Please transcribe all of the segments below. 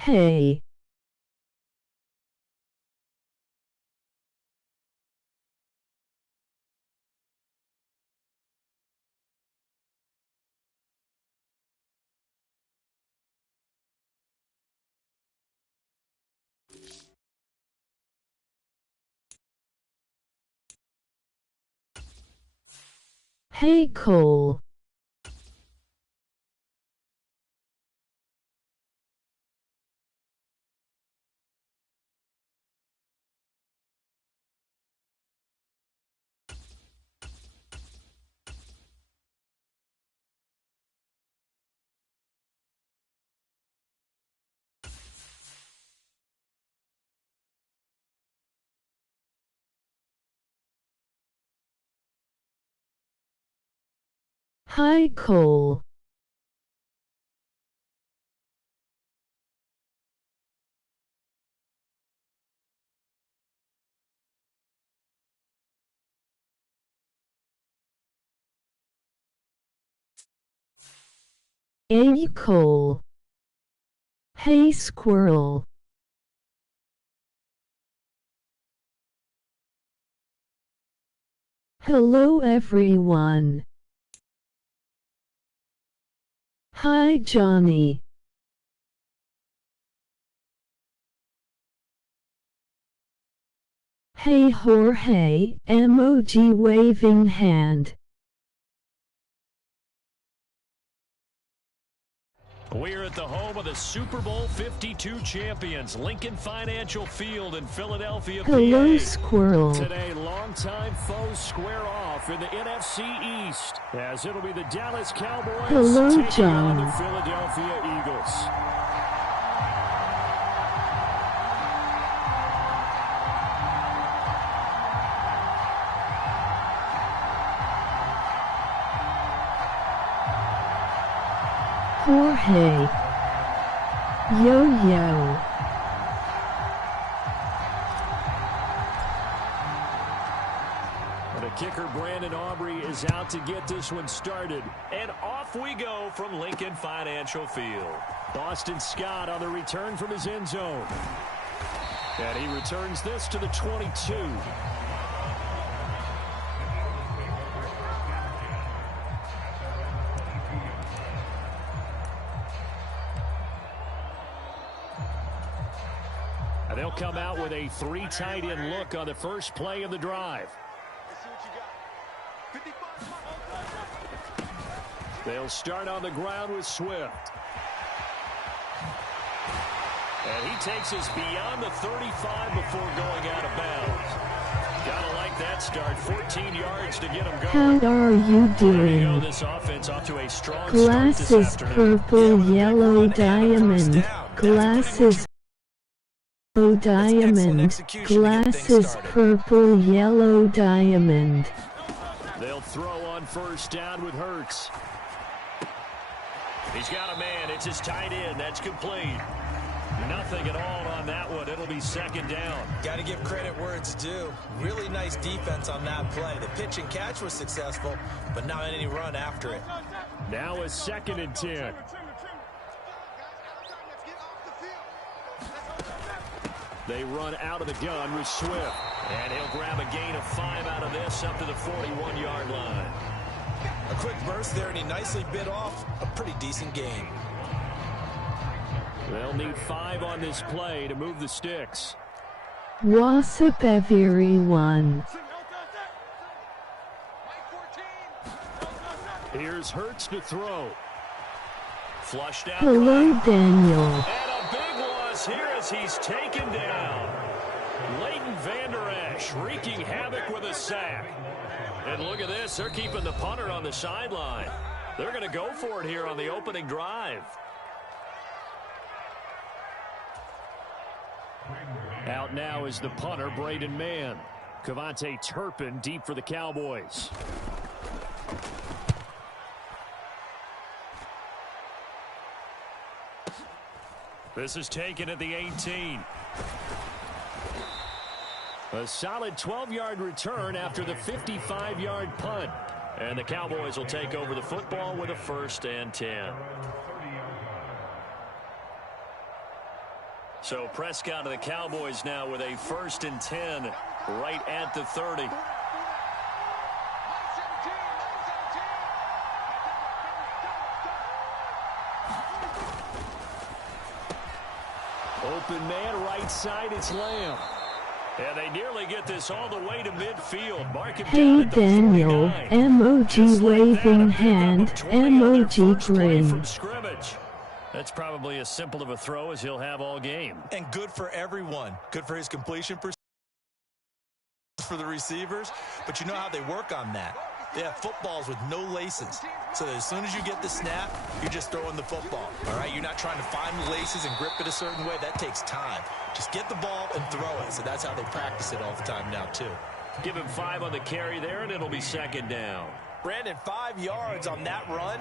Hey. Hey, Cole. Hi, Cole. Hey, Cole. Hey, Squirrel. Hello, everyone. Hi, Johnny. Hey, Jorge. Emoji waving hand. We're at the home of the Super Bowl 52 champions, Lincoln Financial Field in Philadelphia, Hello, PA. Squirrel. Today, longtime foes square off in the NFC East, as it'll be the Dallas Cowboys Hello, taking on the John. Philadelphia Eagles. Jorge. Yo-yo. The kicker, Brandon Aubrey, is out to get this one started. And off we go from Lincoln Financial Field. Boston Scott on the return from his end zone. And he returns this to the 22. And they'll come out with a 3 tight end look on the first play of the drive. They'll start on the ground with Swift. And he takes us beyond the 35 before going out of bounds. Gotta like that start. 14 yards to get him going. How are you doing? This offense off to a strong Glasses purple, yellow diamond. Glasses purple diamond. Glasses purple, yellow diamond. They'll throw on first down with Hurts. He's got a man. It's his tight end. That's complete. Nothing at all on that one. It'll be second down. Got to give credit where it's due. Really nice defense on that play. The pitch and catch was successful, but not any run after it. Now a 2nd and 10. They run out of the gun with Swift. And he'll grab a gain of 5 out of this up to the 41-yard line. A quick burst there, and he nicely bit off a pretty decent gain. They'll need 5 on this play to move the sticks. What's up, everyone? Here's Hurts to throw. Flushed out. Hello, Daniel. And a big loss here as he's taken down. Leighton Vander Esch wreaking havoc with a sack. And look at this. They're keeping the punter on the sideline. They're going to go for it here on the opening drive. Out now is the punter, Braden Mann. Cavante Turpin deep for the Cowboys. This is taken at the 18. A solid 12-yard return after the 55-yard punt. And the Cowboys will take over the football with a 1st and 10. So Prescott of the Cowboys now with a 1st and 10 right at the 30. Open man, right side, it's Lamb. And they nearly get this all the way to midfield. Mark him down Hey at the Daniel, 49. emoji waving hand, emoji grin. From scrimmage. That's probably as simple of a throw as he'll have all game. And good for everyone. Good for his completion percentage for the receivers. But you know how they work on that. They have footballs with no laces. So that as soon as you get the snap, you're just throwing the football. All right? You're not trying to find the laces and grip it a certain way. That takes time. Just get the ball and throw it. So that's how they practice it all the time now, too. Give him 5 on the carry there, and it'll be 2nd down. Brandon, 5 yards on that run.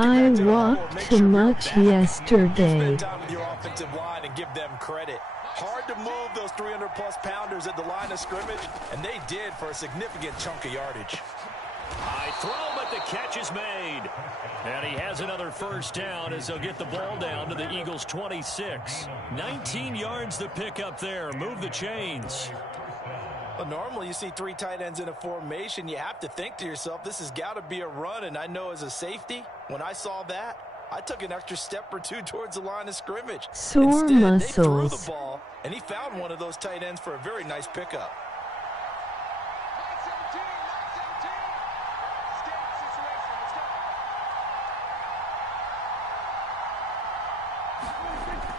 I walked too much yesterday. Spend time with your offensive line and give them credit. Hard to move those 300-plus pounders at the line of scrimmage, and they did for a significant chunk of yardage. High throw, but the catch is made. And he has another 1st down as they'll get the ball down to the Eagles' 26. 19 yards to pick up there. Move the chains. Well, normally you see 3 tight ends in a formation. You have to think to yourself, this has got to be a run. And I know as a safety, when I saw that, I took an extra step or 2 towards the line of scrimmage. Sore Instead, muscles. they threw the ball, and he found one of those tight ends for a very nice pickup.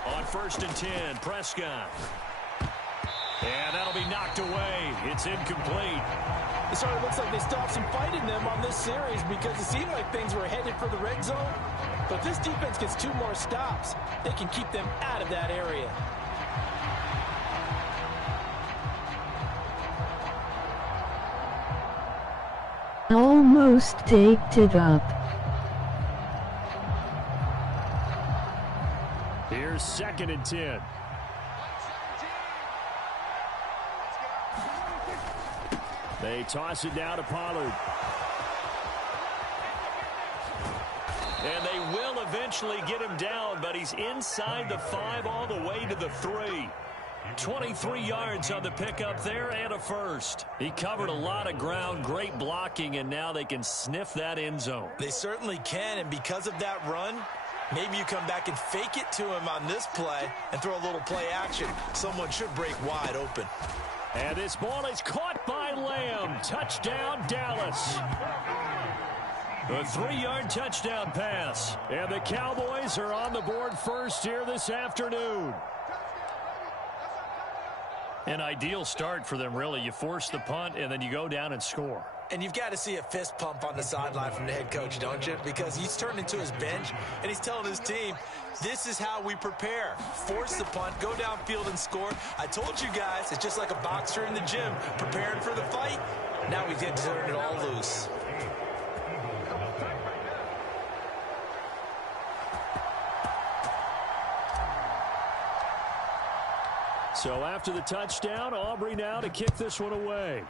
On 1st and 10, Prescott. And that'll be knocked away. It's incomplete. It sort of looks like they still have some fight in them on this series because it seemed like things were headed for the red zone. But this defense gets 2 more stops. They can keep them out of that area. Almost taked it up. Here's 2nd and 10. They toss it down to Pollard. And they will eventually get him down, but he's inside the 5 all the way to the 3. 23 yards on the pickup there and a 1st. He covered a lot of ground, great blocking, and now they can sniff that end zone. They certainly can, and because of that run, maybe you come back and fake it to him on this play and throw a little play action. Someone should break wide open. And this ball is caught by Lamb. Touchdown, Dallas. A 3-yard touchdown pass. And the Cowboys are on the board first here this afternoon. An ideal start for them, really. You force the punt, and then you go down and score. And you've got to see a fist pump on the sideline from the head coach, don't you? Because he's turned into his bench, and he's telling his team, this is how we prepare. Force the punt, go downfield and score. I told you guys, it's just like a boxer in the gym, preparing for the fight. Now we get to turn it all loose. So after the touchdown, Aubrey now to kick this one away.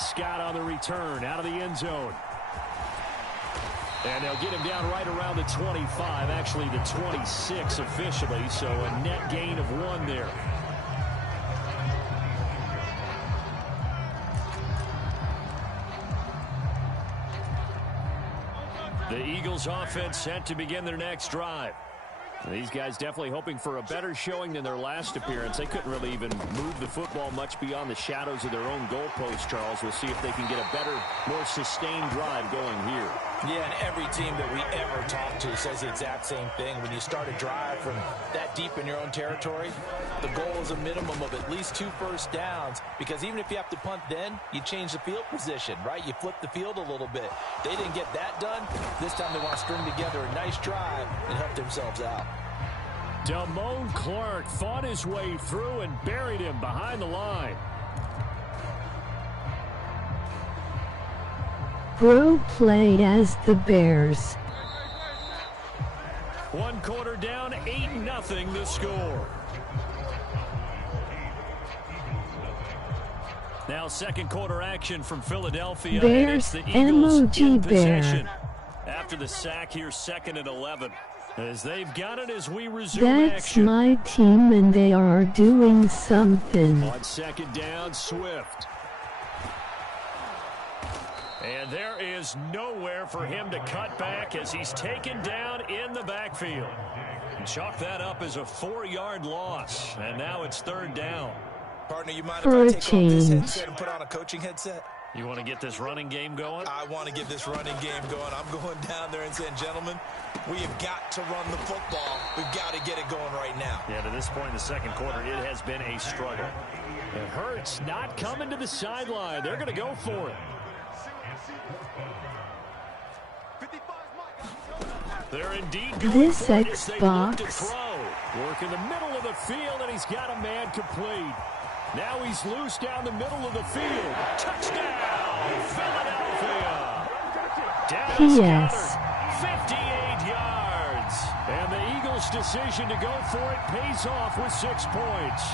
Scott on the return, out of the end zone. And they'll get him down right around the 25, actually the 26 officially, so a net gain of 1 there. The Eagles offense set to begin their next drive. These guys definitely hoping for a better showing than their last appearance. They couldn't really even move the football much beyond the shadows of their own goalpost, Charles. We'll see if they can get a better, more sustained drive going here. Yeah, and every team that we ever talk to says the exact same thing. When you start a drive from that deep in your own territory, the goal is a minimum of at least 2 first downs, because even if you have to punt then, you change the field position, right? You flip the field a little bit. They didn't get that done. This time they want to string together a nice drive and help themselves out. Damone Clark fought his way through and buried him behind the line. Bro play as the Bears. 1 quarter down, 8-0 the score. Now 2nd quarter action from Philadelphia. Bears, and it's the Eagles in emoji bear. possession. after the sack here, 2nd and 11. As they've got it as we resume That's action. my team and they are doing something. On 2nd down, Swift. And there is nowhere for him to cut back as he's taken down in the backfield. Chalk that up as a 4-yard loss. And now it's 3rd down. Partner, you mind For if a I take off this change. headset and put on a coaching headset? You want to get this running game going? I want to get this running game going. I'm going down there and saying, gentlemen, we have got to run the football. We've got to get it going right now. Yeah, to this point in the 2nd quarter, it has been a struggle. It hurts not coming to the sideline. They're going to go for it. They're indeed going This for it as they look to Xbox. throw. Work in the middle of the field, and he's got a man complete. Now he's loose down the middle of the field. Touchdown, Philadelphia. Dallas P.S. Goedert, 58 yards. And the Eagles' decision to go for it pays off with 6 points.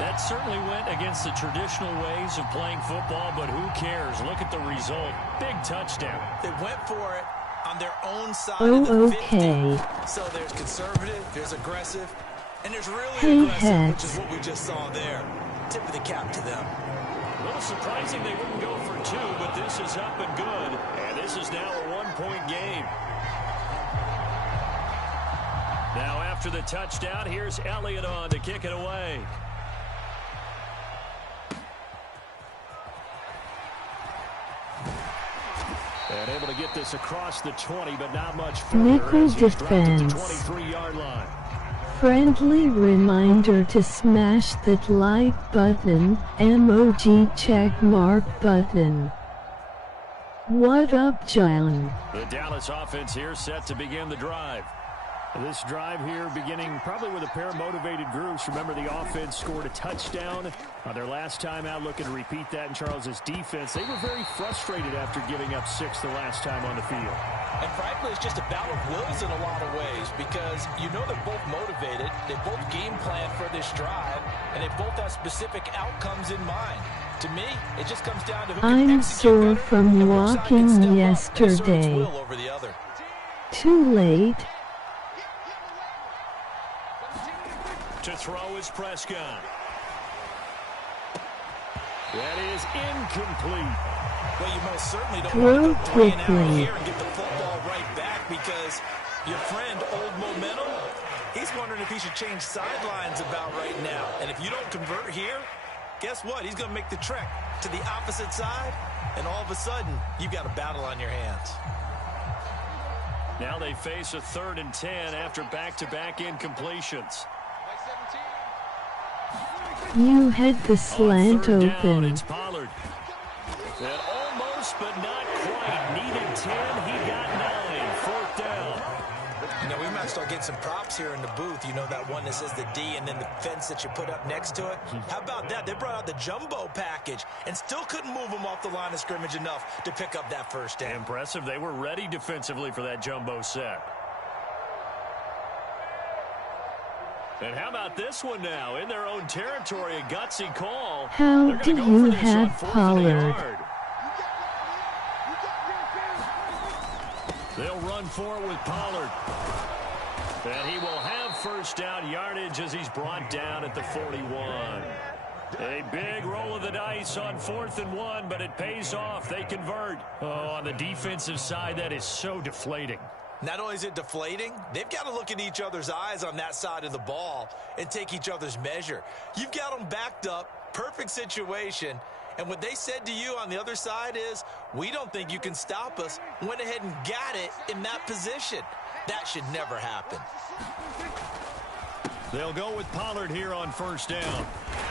That certainly went against the traditional ways of playing football, but who cares? Look at the result. Big touchdown. They went for it on their own side of the 50. Okay. So there's conservative, there's aggressive, and there's really Hey, aggressive, which is Heads. what we just saw there. Tip of the cap to them. A little surprising they wouldn't go for 2, but this is up and good. And this is now a 1-point game. Now after the touchdown, here's Elliott on to kick it away. And able to get this across the 20, but not much further. Nickel as he's dropped at the defense. 23-yard line. Friendly reminder to smash that like button, emoji check mark button. What up, John? The Dallas offense here set to begin the drive. This drive here beginning probably with a pair of motivated groups. Remember, the offense scored a touchdown their last time out, looking to repeat that in Charles's defense. They were very frustrated after giving up 6 the last time on the field. And frankly, it's just a battle of wills in a lot of ways because you know they're both motivated, they both game plan for this drive, and they both have specific outcomes in mind. To me, it just comes down to who can I'm execute sore better from and which side can step walking up and assert its yesterday. will over the other. Too late. To throw is Prescott. That is incomplete. Well, you most certainly don't Throw want to go 3 and out quickly. here and get the football right back because your friend, Old Momentum, he's wondering if he should change sidelines about right now. And if you don't convert here, guess what? He's going to make the trek to the opposite side, and all of a sudden, you've got a battle on your hands. Now they face a 3rd and 10 after back-to-back incompletions. You had the On slant 3rd down, open. it's Pollard. And almost, but not quite. Needed 10, he got 9. 4th down. You know, we might start getting some props here in the booth. You know, that one that says the D and then the fence that you put up next to it? How about that? They brought out the jumbo package and still couldn't move them off the line of scrimmage enough to pick up that 1st down. Impressive. They were ready defensively for that jumbo set. And how about this one now? In their own territory, a gutsy call. How They're do gonna go you for this on have 4th and a Pollard? yard. They'll run for it with Pollard. And he will have 1st down yardage as he's brought down at the 41. A big roll of the dice on 4th and 1, but it pays off. They convert. Oh, on the defensive side, that is so deflating. Not only is it deflating, they've got to look in each other's eyes on that side of the ball and take each other's measure. You've got them backed up, perfect situation, and what they said to you on the other side is, we don't think you can stop us. Went ahead and got it in that position. That should never happen. They'll go with Pollard here on 1st down.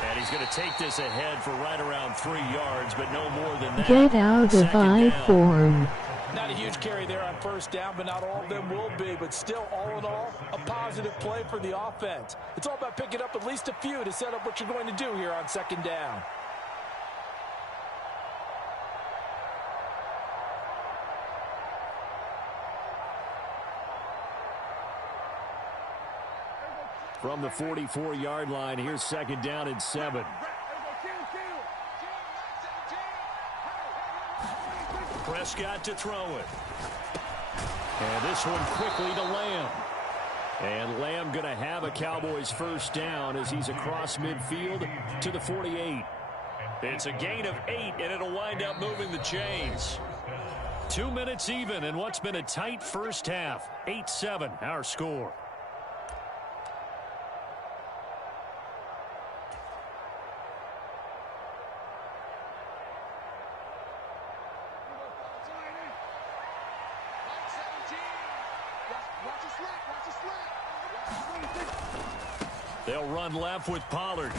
And he's going to take this ahead for right around 3 yards, but no more than that. Get out of 2nd I down. form. Not a huge carry there on 1st down, but not all of them will be. But still, all in all, a positive play for the offense. It's all about picking up at least a few to set up what you're going to do here on 2nd down. From the 44-yard line, here's 2nd down and 7. Prescott to throw it. And this one quickly to Lamb. And Lamb going to have a Cowboys first down as he's across midfield to the 48. It's a gain of 8, and it'll wind up moving the chains. 2 minutes even in what's been a tight first half. 8-7, our score. They'll run left with Pollard.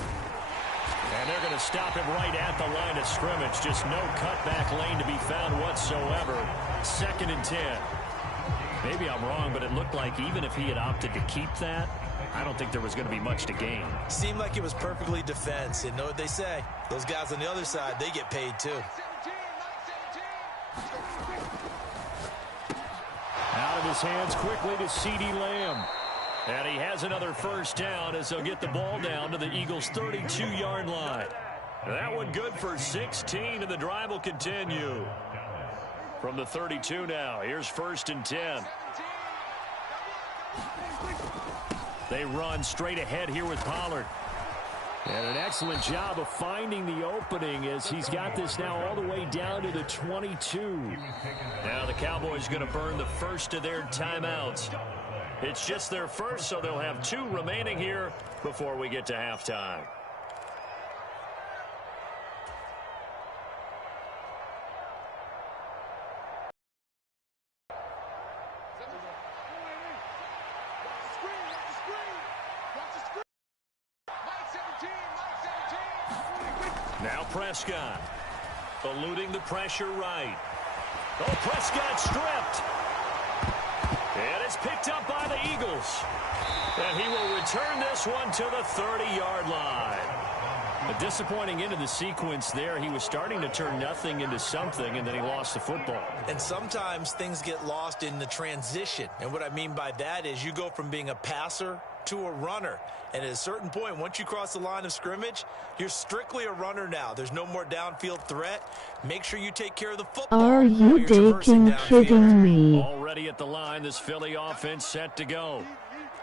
And they're going to stop him right at the line of scrimmage. Just no cutback lane to be found whatsoever. 2nd and 10. Maybe I'm wrong, but it looked like even if he had opted to keep that, I don't think there was going to be much to gain. Seemed like it was perfectly defense. And know what they say? Those guys on the other side, they get paid too. Out of his hands quickly to CeeDee Lamb. And he has another first down as they'll get the ball down to the Eagles' 32-yard line. That one good for 16, and the drive will continue. From the 32 now, here's 1st and 10. They run straight ahead here with Pollard. And an excellent job of finding the opening as he's got this now all the way down to the 22. Now the Cowboys going to burn the first of their timeouts. It's just their first, so they'll have 2 remaining here before we get to halftime. Now Prescott, eluding the pressure right. Oh, Prescott stripped. And it's picked up by the Eagles. And he will return this one to the 30-yard line. A disappointing end of the sequence there. He was starting to turn nothing into something, and then he lost the football. And sometimes things get lost in the transition. And what I mean by that is you go from being a passer to a runner. And at a certain point, once you cross the line of scrimmage, you're strictly a runner now. There's no more downfield threat. Make sure you take care of the football. Are you daking kidding me? Already at the line, this Philly offense set to go.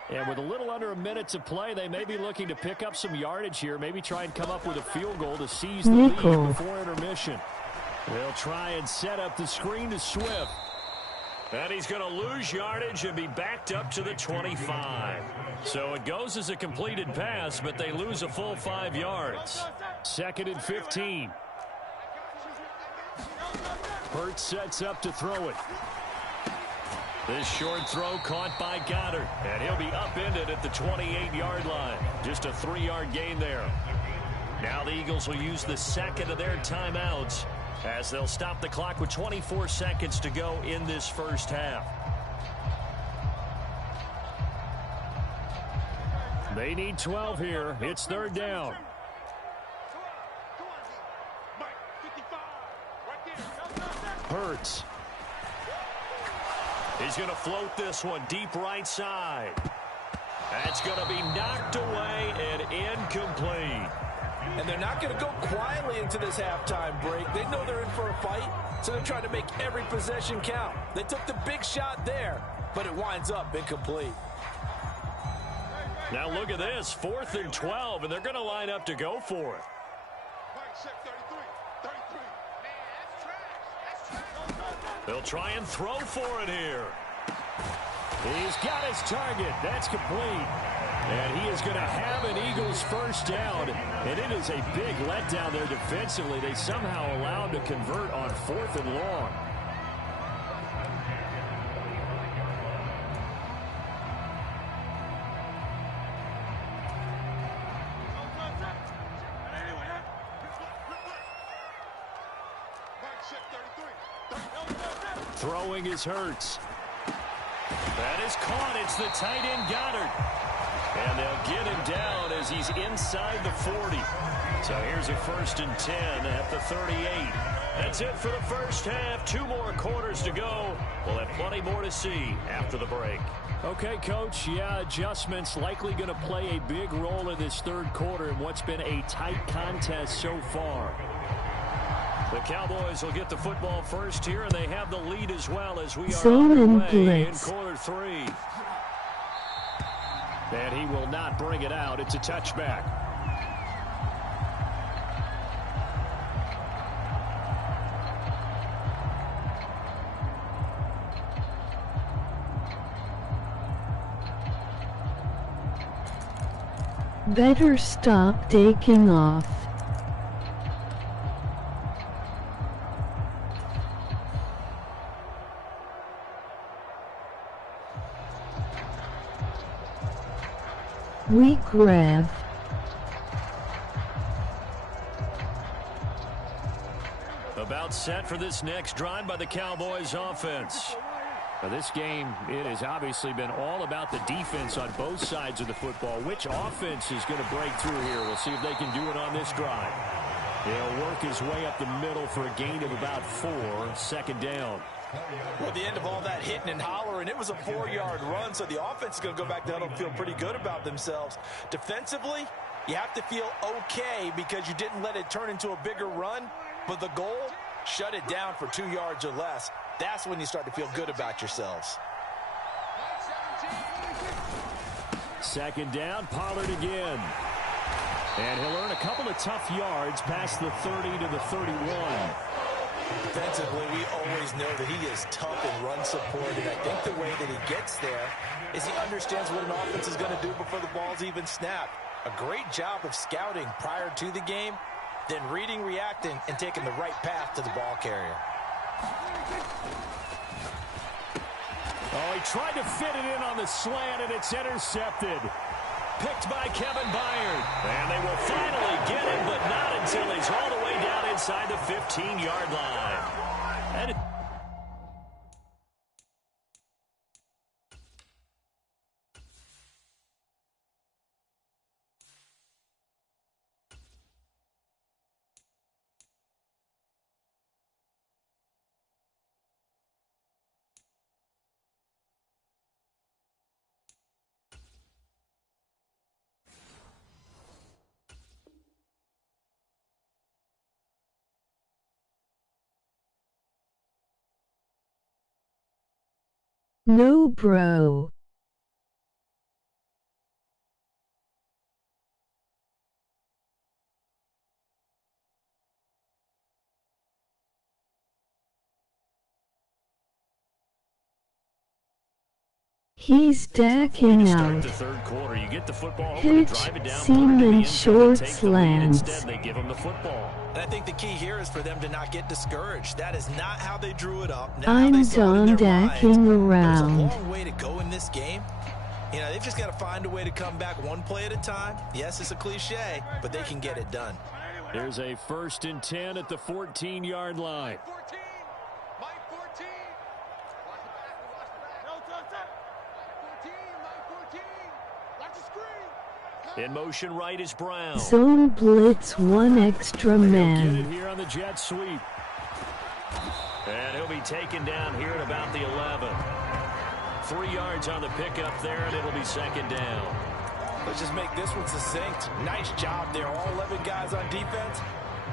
And with a little under a minute to play, they may be looking to pick up some yardage here, maybe try and come up with a field goal to seize the lead before intermission. They'll try and set up the screen to Swift. And he's going to lose yardage and be backed up to the 25. So it goes as a completed pass, but they lose a full 5 yards. 2nd and 15. Hurts sets up to throw it. This short throw caught by Goddard, and he'll be upended at the 28-yard line. Just a 3-yard gain there. Now the Eagles will use the second of their timeouts as they'll stop the clock with 24 seconds to go in this first half. They need 12 here. It's 3rd down. Hurts. He's going to float this one deep right side. That's going to be knocked away and incomplete. And they're not going to go quietly into this halftime break. They know they're in for a fight, so they're trying to make every possession count. They took the big shot there, but it winds up incomplete. Now look at this, 4th and 12, and they're going to line up to go for it. They'll try and throw for it here. He's got his target. That's complete. And he is going to have an Eagles first down. And it is a big letdown there defensively. They somehow allowed to convert on 4th and long. Throwing is Hurts. That is caught. It's the tight end Goddard. And they'll get him down as he's inside the 40. So here's a 1st and 10 at the 38. That's it for the first half. 2 more quarters to go. We'll have plenty more to see after the break. Okay, Coach. Yeah, adjustments likely going to play a big role in this 3rd quarter in what's been a tight contest so far. The Cowboys will get the football first here, and they have the lead as well as we are Zone and underway in blitz. quarter 3. And he will not bring it out. It's a touchback. Better stop taking off. We grab. About set for this next drive by the Cowboys offense. Now this game, it has obviously been all about the defense on both sides of the football. Which offense is going to break through here? We'll see if they can do it on this drive. He'll work his way up the middle for a gain of about 4, second down. Well, at the end of all that hitting and hollering, it was a 4-yard run, so the offense is going to go back down and feel pretty good about themselves. Defensively, you have to feel okay because you didn't let it turn into a bigger run, but the goal, shut it down for 2 yards or less. That's when you start to feel good about yourselves. Second down, Pollard again. And he'll earn a couple of tough yards past the 30 to the 31. Defensively, we always know that he is tough in run support, and I think the way that he gets there is he understands what an offense is going to do before the ball's even snapped. A great job of scouting prior to the game, then reading, reacting, and taking the right path to the ball carrier. Oh, he tried to fit it in on the slant, and it's intercepted. Picked by Kevin Byard. And they will finally get him, but not until he's all the way down inside the 15-yard line. And No, bro. He's stacking out. the third quarter, you get the football, Hitch, drive it down, seam, put it in the and end zone, short take the lead. Instead, slants. they give him the football. And I think the key here is for them to not get discouraged. That is not how they drew it up. Not how I'm they saw it in done their minds. dacking There's a around. long way to go in this game. You know, they've just got to find a way to come back one play at a time. Yes, it's a cliche, but they can get it done. Here's a 1st and 10 at the 14-yard line. 14. Mike 14. Watch the back. Watch the back. No, touch. 14. Mike 14. Watch the screen. In motion right is Brown. Zone blitz, one extra Get it man. here on the jet sweep. And he'll be taken down here at about the 11. 3 yards on the pickup there, and it'll be second down. Let's just make this one succinct. Nice job there. All 11 guys on defense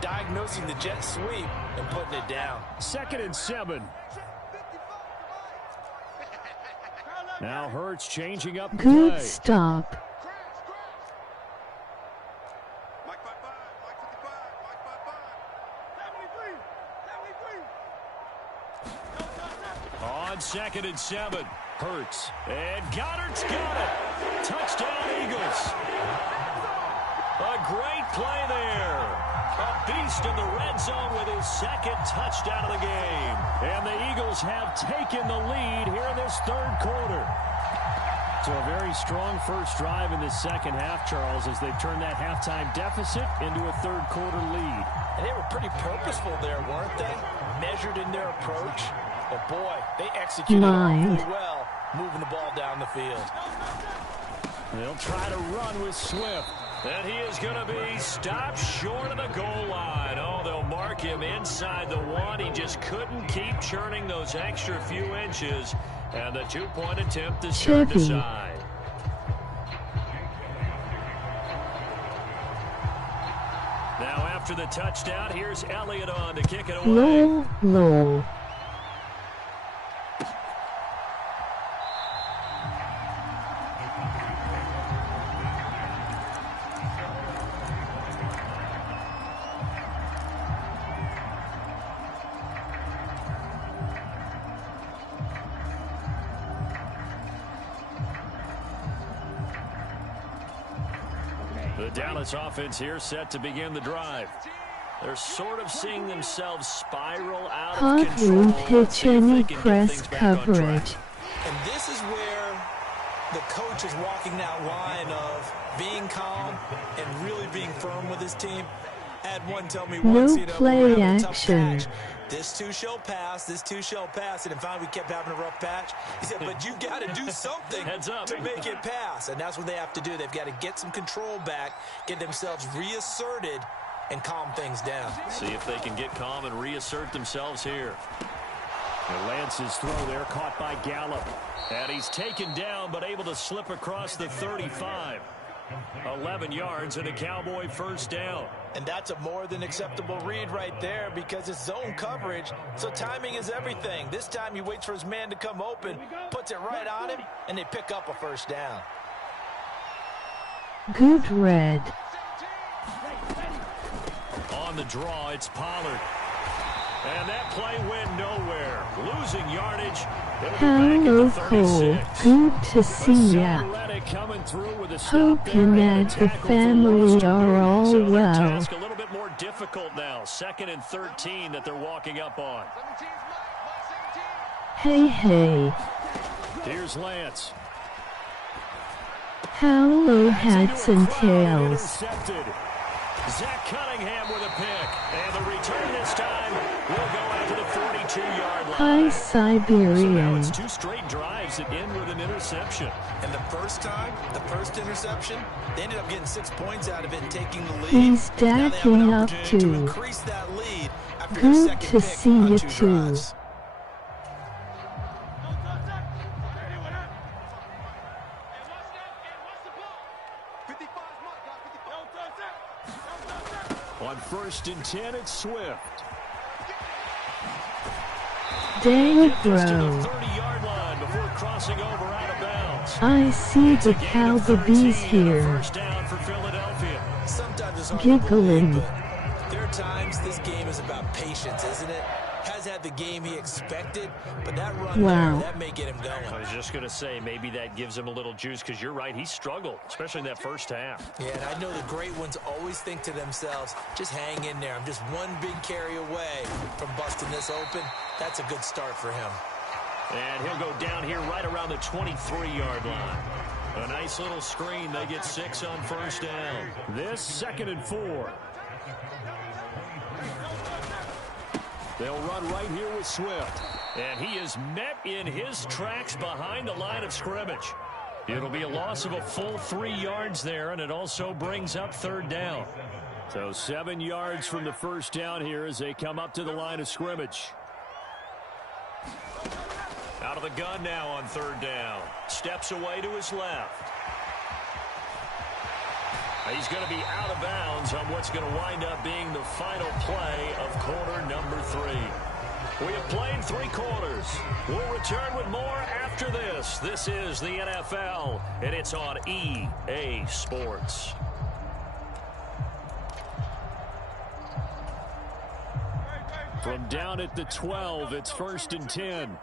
diagnosing the jet sweep and putting it down. 2nd and 7. Now Hurts changing up the Good play. stop. Mike 55. Mike 55. Mike 55. 73. 73. On 2nd and 7. Hurts. And Goddard's got it. Touchdown, Eagles. A great play there. A beast in the red zone with his 2nd touchdown of the game. And the Eagles have taken the lead here in this 3rd quarter. So a very strong first drive in the second half, Charles, as they've turned that halftime deficit into a 3rd quarter lead. And they were pretty purposeful there, weren't they? Measured in their approach. But boy, they executed awfully well, moving the ball down the field. They'll try to run with Swift. And he is going to be stopped short of the goal line. Oh, they'll mark him inside the 1. He just couldn't keep churning those extra few inches. And the 2-point attempt is turned aside. Now Now after the touchdown, here's Elliott on to kick it away. Lol, lol. The Dallas offense here set to begin the drive. They're sort of seeing themselves spiral out of control. Pitch any press coverage. And this is where the coach is walking that line of being calm and really being firm with his team. Had one tell me once, No play action. This too shall pass, this too shall pass. And finally we kept having a rough patch. He said, but you got to do something to make it pass. And that's what they have to do. They've got to get some control back, get themselves reasserted, and calm things down. See if they can get calm and reassert themselves here. And Lance's throw there caught by Gallup. And he's taken down but able to slip across the 35. 11 yards and a Cowboy first down. And that's a more than acceptable read right there because it's zone coverage, so timing is everything. This time he waits for his man to come open, puts it right on him, and they pick up a first down. Good red. On the draw, it's Pollard. And that play went nowhere. Losing yardage. Hello, Cole. Good to see ya. Hoping that the family are all so well. Task a little bit more difficult now. 2nd and 13 that they're walking up on. Hey, hey. Here's Lance. Hello, hats and tails. Zach Cunningham with a pick. And the return this time will go out to the 42-yard line. Hi, So now Siberian. it's 2 straight drives that end with an interception. And the first time, the first interception, they ended up getting 6 points out of it and taking the lead. He's Now they have an stacking up opportunity to too. increase that lead after their Good second to pick see on you 2 too. drives. On 1st and 10, it's Swift. Dang, Get this to the bro. 30-yard line before crossing over out of bounds. I see the Cowboys here. First down for Philadelphia. Sometimes it's hard Giggling. to believe, but there are times this game is about patience, isn't it? Has had the game he expected, but that run Wow. there, that may get him I going. was just going to say, maybe that gives him a little juice, because you're right, he struggled, especially in that first half. Yeah, and I know the great ones always think to themselves, just hang in there. I'm just one big carry away from busting this open. That's a good start for him. And he'll go down here right around the 23-yard line. A nice little screen. They get 6 on first down. This 2nd and 4. They'll run right here with Swift. And he is met in his tracks behind the line of scrimmage. It'll be a loss of a full 3 yards there, and it also brings up 3rd down. So 7 yards from the first down here as they come up to the line of scrimmage. Out of the gun now on 3rd down. Steps away to his left. He's going to be out of bounds on what's going to wind up being the final play of quarter number 3. We have played 3 quarters. We'll return with more after this. This is the NFL, and it's on EA Sports. From down at the 12, it's 1st and 10.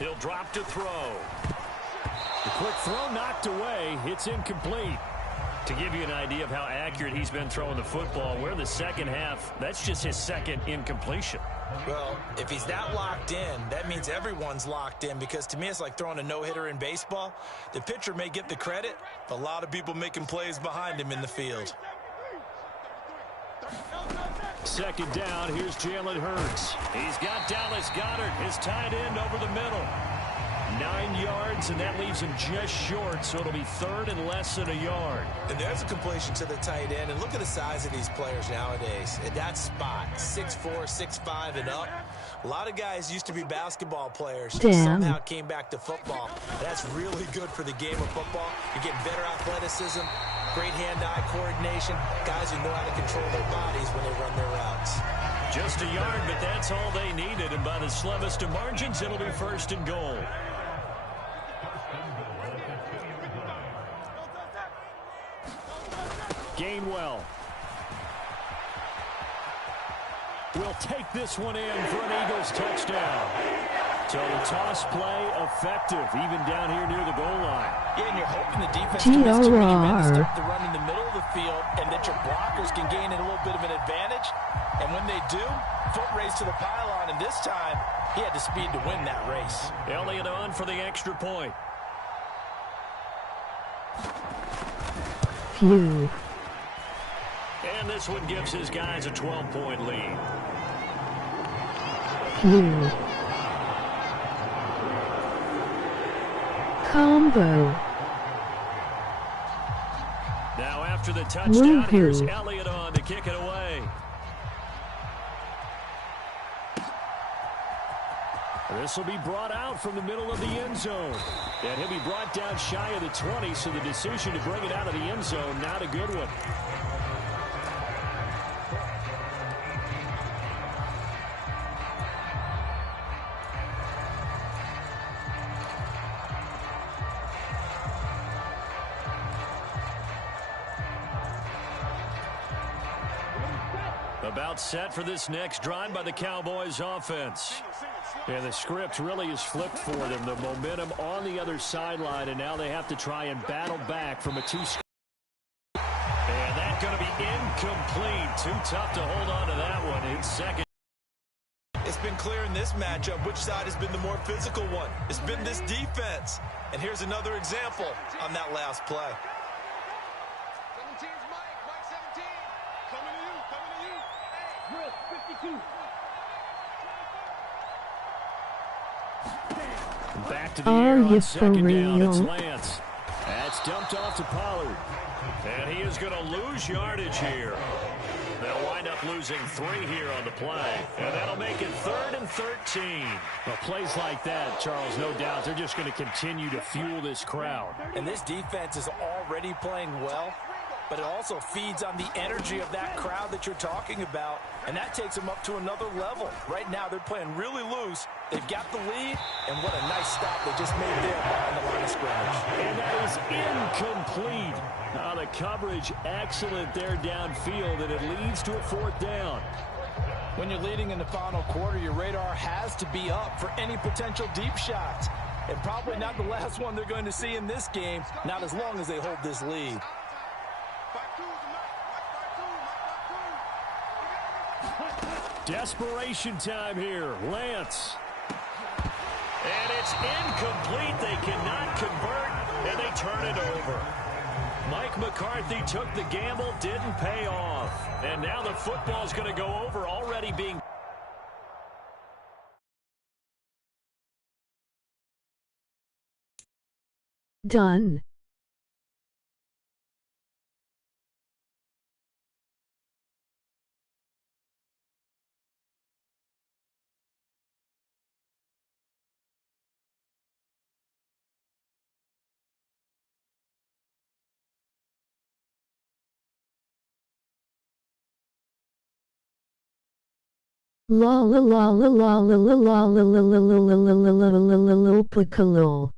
He'll drop to throw. The quick throw knocked away. It's incomplete. To give you an idea of how accurate he's been throwing the football, we're in the second half. That's just his 2nd incompletion. Well, if he's that locked in, that means everyone's locked in, because to me it's like throwing a no-hitter in baseball. The pitcher may get the credit, but a lot of people making plays behind him in the field. 2nd down, here's Jalen Hurts. He's got Dallas Goedert, his tight end, over the middle. 9 yards, and that leaves him just short, so it'll be third and less than a yard. And there's a completion to the tight end. And look at the size of these players nowadays. At that spot, 6'4", 6'5", and up. A lot of guys used to be basketball players. Somehow came back to football. That's really good for the game of football. You're getting better athleticism, great hand-eye coordination, guys who know how to control their bodies when they run their routes. Just a yard, but that's all they needed. And by the slimmest of margins, it'll be first and goal. Gainwell will take this one in for an Eagles touchdown. So the toss play effective, even down here near the goal line. Yeah, and you're hoping the defense commits to when you in to start the run in the middle of the field and that your blockers can gain a little bit of an advantage. And when they do, foot race to the pylon, and this time he had the speed to win that race. Elliott on for the extra point. Phew. And this one gives his guys a 12-point lead. Phew. Combo. Now after the touchdown, here's Elliott on to kick it away. This will be brought out from the middle of the end zone. And he'll be brought down shy of the 20, so the decision to bring it out of the end zone, not a good one. About set for this next drive by the Cowboys offense. And the script really is flipped for them. The momentum on the other sideline, and now they have to try and battle back from a two-score. And that's going to be incomplete. Too tough to hold on to that one in second. It's been clear in this matchup which side has been the more physical one. It's been this defense. And here's another example on that last play. 17's Mike 17. Coming to you, coming to you. Hey, 52. Back to the air on second down. It's Lance. That's dumped off to Pollard. And he is going to lose yardage here. They'll wind up losing 3 here on the play. And that'll make it 3rd and 13. Well, plays like that, Charles, no doubt, they're just going to continue to fuel this crowd. And this defense is already playing well, but it also feeds on the energy of that crowd that you're talking about, and that takes them up to another level. Right now, they're playing really loose. They've got the lead, and what a nice stop they just made there on the line of scrimmage. And that is incomplete. The coverage excellent there downfield, and it leads to a 4th down. When you're leading in the final quarter, your radar has to be up for any potential deep shots. And probably not the last one they're going to see in this game, not as long as they hold this lead. Desperation time here. Lance. And it's incomplete. They cannot convert, and they turn it over. Mike McCarthy took the gamble, didn't pay off. And now the football's going to go over, already being done. La la la la la la la la la la la la la la la la la la la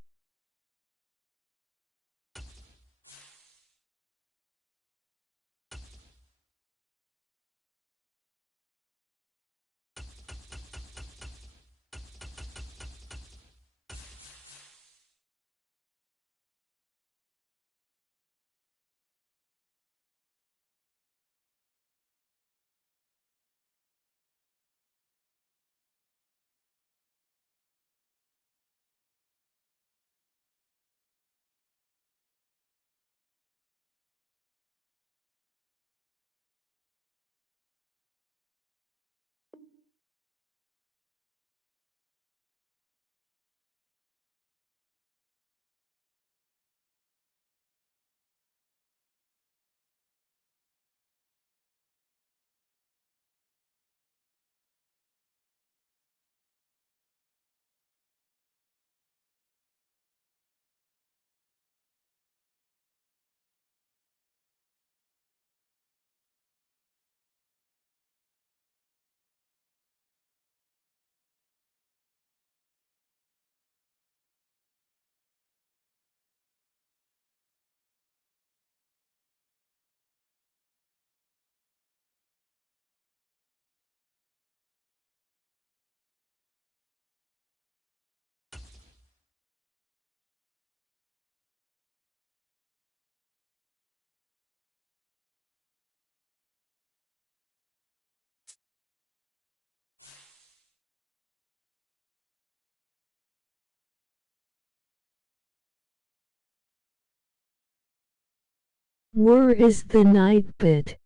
Where is the night bit?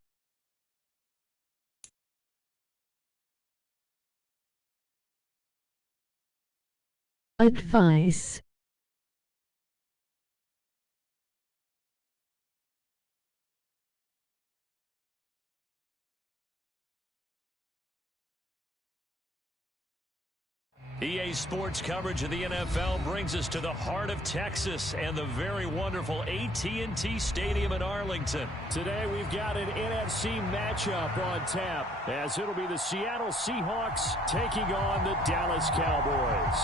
Advice. EA Sports coverage of the NFL brings us to the heart of Texas and the very wonderful AT&T Stadium in Arlington. Today we've got an NFC matchup on tap, as it'll be the Seattle Seahawks taking on the Dallas Cowboys.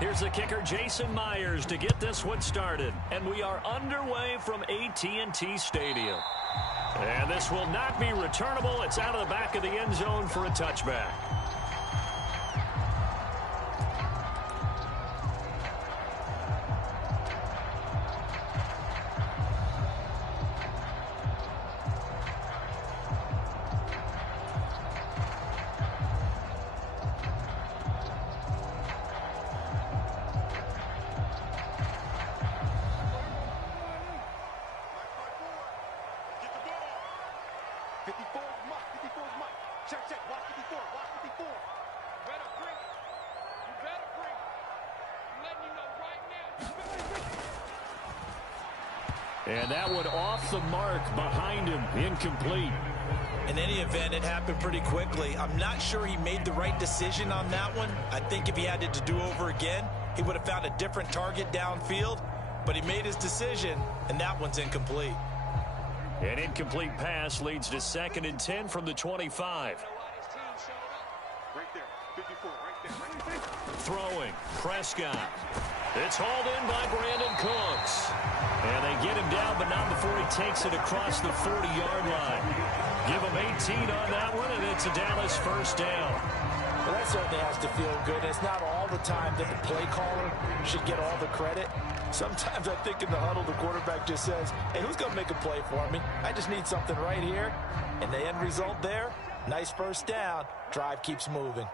Here's the kicker, Jason Myers, to get this one started. And we are underway from AT&T Stadium. And this will not be returnable. It's out of the back of the end zone for a touchback. And that one off the mark behind him, incomplete. In any event, it happened pretty quickly. I'm not sure he made the right decision on that one. I think if he had it to do over again, he would have found a different target downfield. But he made his decision, and that one's incomplete. An incomplete pass leads to 2nd and 10 from the 25. Right there, 54, right there. Throwing, Prescott. It's hauled in by Brandon Cooks. And they get him down, but not before he takes it across the 40-yard line. Give him 18 on that one, and it's a Dallas first down. Well, that certainly has to feel good. It's not all the time that the play caller should get all the credit. Sometimes I think in the huddle, the quarterback just says, hey, who's going to make a play for me? I just need something right here. And the end result there, nice first down. Drive keeps moving.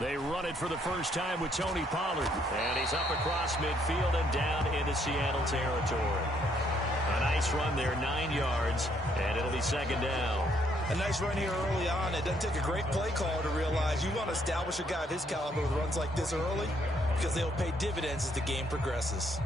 They run it for the first time with Tony Pollard. And he's up across midfield and down into Seattle territory. A nice run there, 9 yards, and it'll be 2nd down. A nice run here early on. It doesn't take a great play caller to realize you want to establish a guy of his caliber with runs like this early because they'll pay dividends as the game progresses.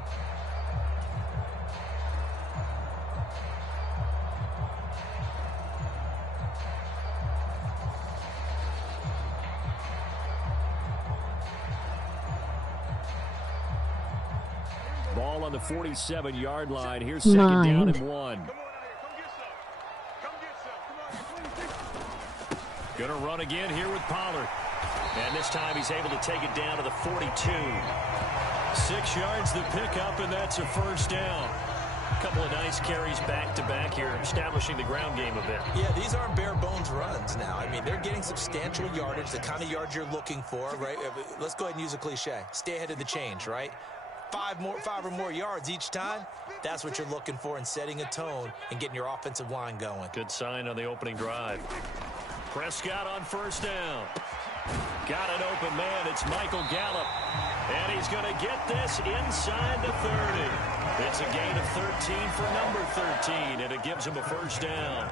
Ball on the 47-yard line. Here's 2nd down and 1. Going to run again here with Pollard. And this time he's able to take it down to the 42. 6 yards the pickup, and that's a first down. A couple of nice carries back-to-back here, establishing the ground game a bit. Yeah, these aren't bare-bones runs now. I mean, they're getting substantial yardage, the kind of yards you're looking for, right? Let's go ahead and use a cliche. Stay ahead of the change, right? 5 or more yards each time, that's what you're looking for in setting a tone and getting your offensive line going. Good sign on the opening drive. Prescott on first down. Got an open man. It's Michael Gallup. And he's going to get this inside the 30. It's a gain of 13 for number 13, and it gives him a first down.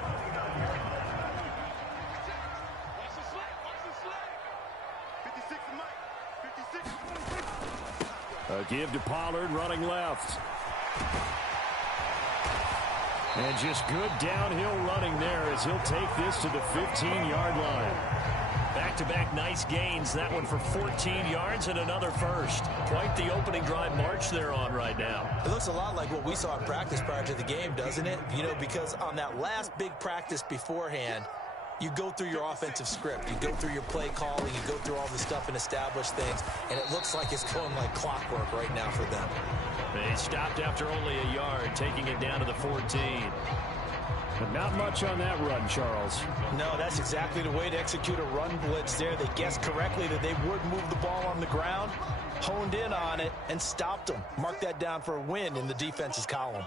A give to Pollard, running left. And just good downhill running there as he'll take this to the 15-yard line. Back-to-back nice gains. That one for 14 yards and another first. Quite the opening drive march they're on right now. It looks a lot like what we saw in practice prior to the game, doesn't it? You know, because on that last big practice beforehand, You go through your offensive script. You go through your play calling. You go through all the stuff and establish things. And it looks like it's going like clockwork right now for them. They stopped after only a yard, taking it down to the 14. But not much on that run, Charles. No, that's exactly the way to execute a run blitz there. They guessed correctly that they would move the ball on the ground, honed in on it, and stopped them. Mark that down for a win in the defense's column.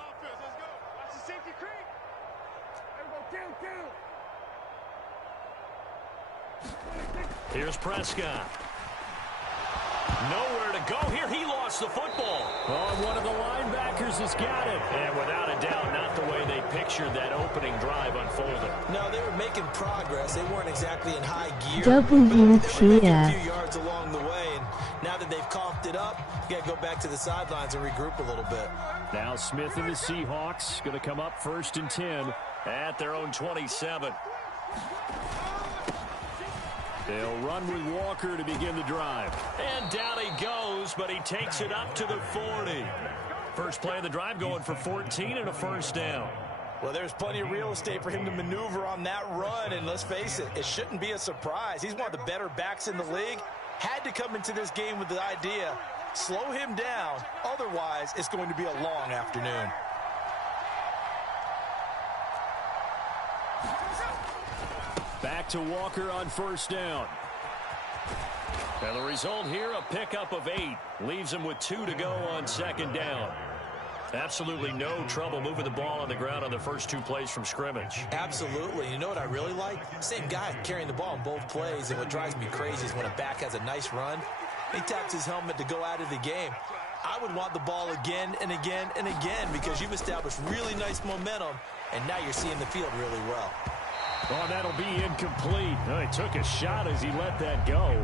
Here's Prescott. Nowhere to go here. He lost the football. Oh, and one of the linebackers has got it. And without a doubt, not the way they pictured that opening drive unfolding. No, they were making progress. They weren't exactly in high gear. WTF. But they were making a few yards along the way. And now that they've coughed it up, you got to go back to the sidelines and regroup a little bit. Now Smith and the Seahawks going to come up 1st and 10. At their own 27. They'll run with Walker to begin the drive. And down he goes, but he takes it up to the 40. First play of the drive going for 14 and a first down. Well, there's plenty of real estate for him to maneuver on that run, and let's face it, it shouldn't be a surprise. He's one of the better backs in the league. Had to come into this game with the idea, slow him down, otherwise it's going to be a long afternoon. Back to Walker on 1st down. And the result here, a pickup of 8. Leaves him with 2 to go on 2nd down. Absolutely no trouble moving the ball on the ground on the first 2 plays from scrimmage. Absolutely. You know what I really like? Same guy carrying the ball in both plays, and what drives me crazy is when a back has a nice run, he taps his helmet to go out of the game. I would want the ball again and again and again because you've established really nice momentum, and now you're seeing the field really well. Oh, that'll be incomplete. Oh, he took a shot as he let that go.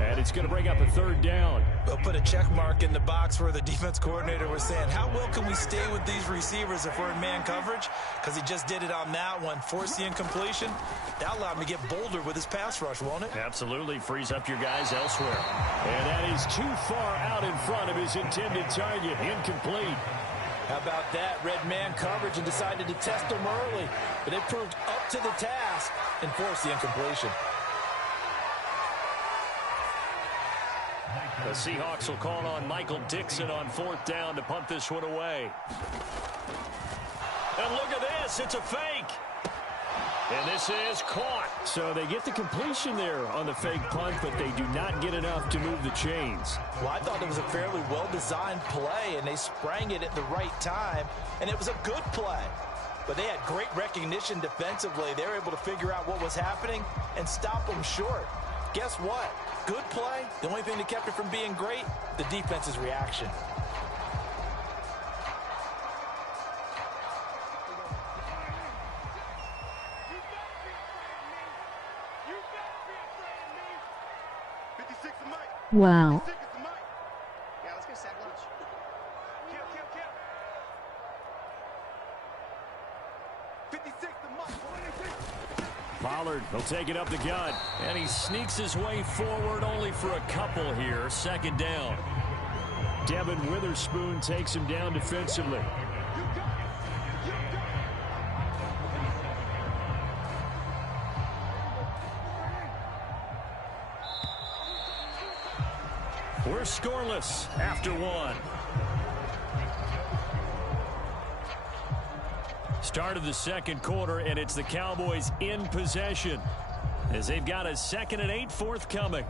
And it's going to bring up a 3rd down. They'll put a check mark in the box where the defense coordinator was saying, how well can we stay with these receivers if we're in man coverage? Because he just did it on that one, forced the incompletion. That allowed him to get bolder with his pass rush, won't it? Absolutely frees up your guys elsewhere. And that is too far out in front of his intended target. Incomplete. How about that? Red man coverage and decided to test him early. But they proved up to the task and forced the incompletion. The Seahawks will call on Michael Dixon on 4th down to punt this one away. And look at this. It's a fake. And this is caught. So they get the completion there on the fake punt, but they do not get enough to move the chains. Well, I thought it was a fairly well-designed play, and they sprang it at the right time, and it was a good play. But they had great recognition defensively. They were able to figure out what was happening and stop them short. Guess what? Good play. The only thing that kept it from being great, the defense's reaction. Wow. Yeah, let's get a sack lunch. Kill. 56 to Mike. Pollard will take it up the gut. And he sneaks his way forward only for a couple here. 2nd down. Devin Witherspoon takes him down defensively. We're scoreless after 1. Start of the 2nd quarter, and it's the Cowboys in possession as they've got a 2nd and 8 forthcoming.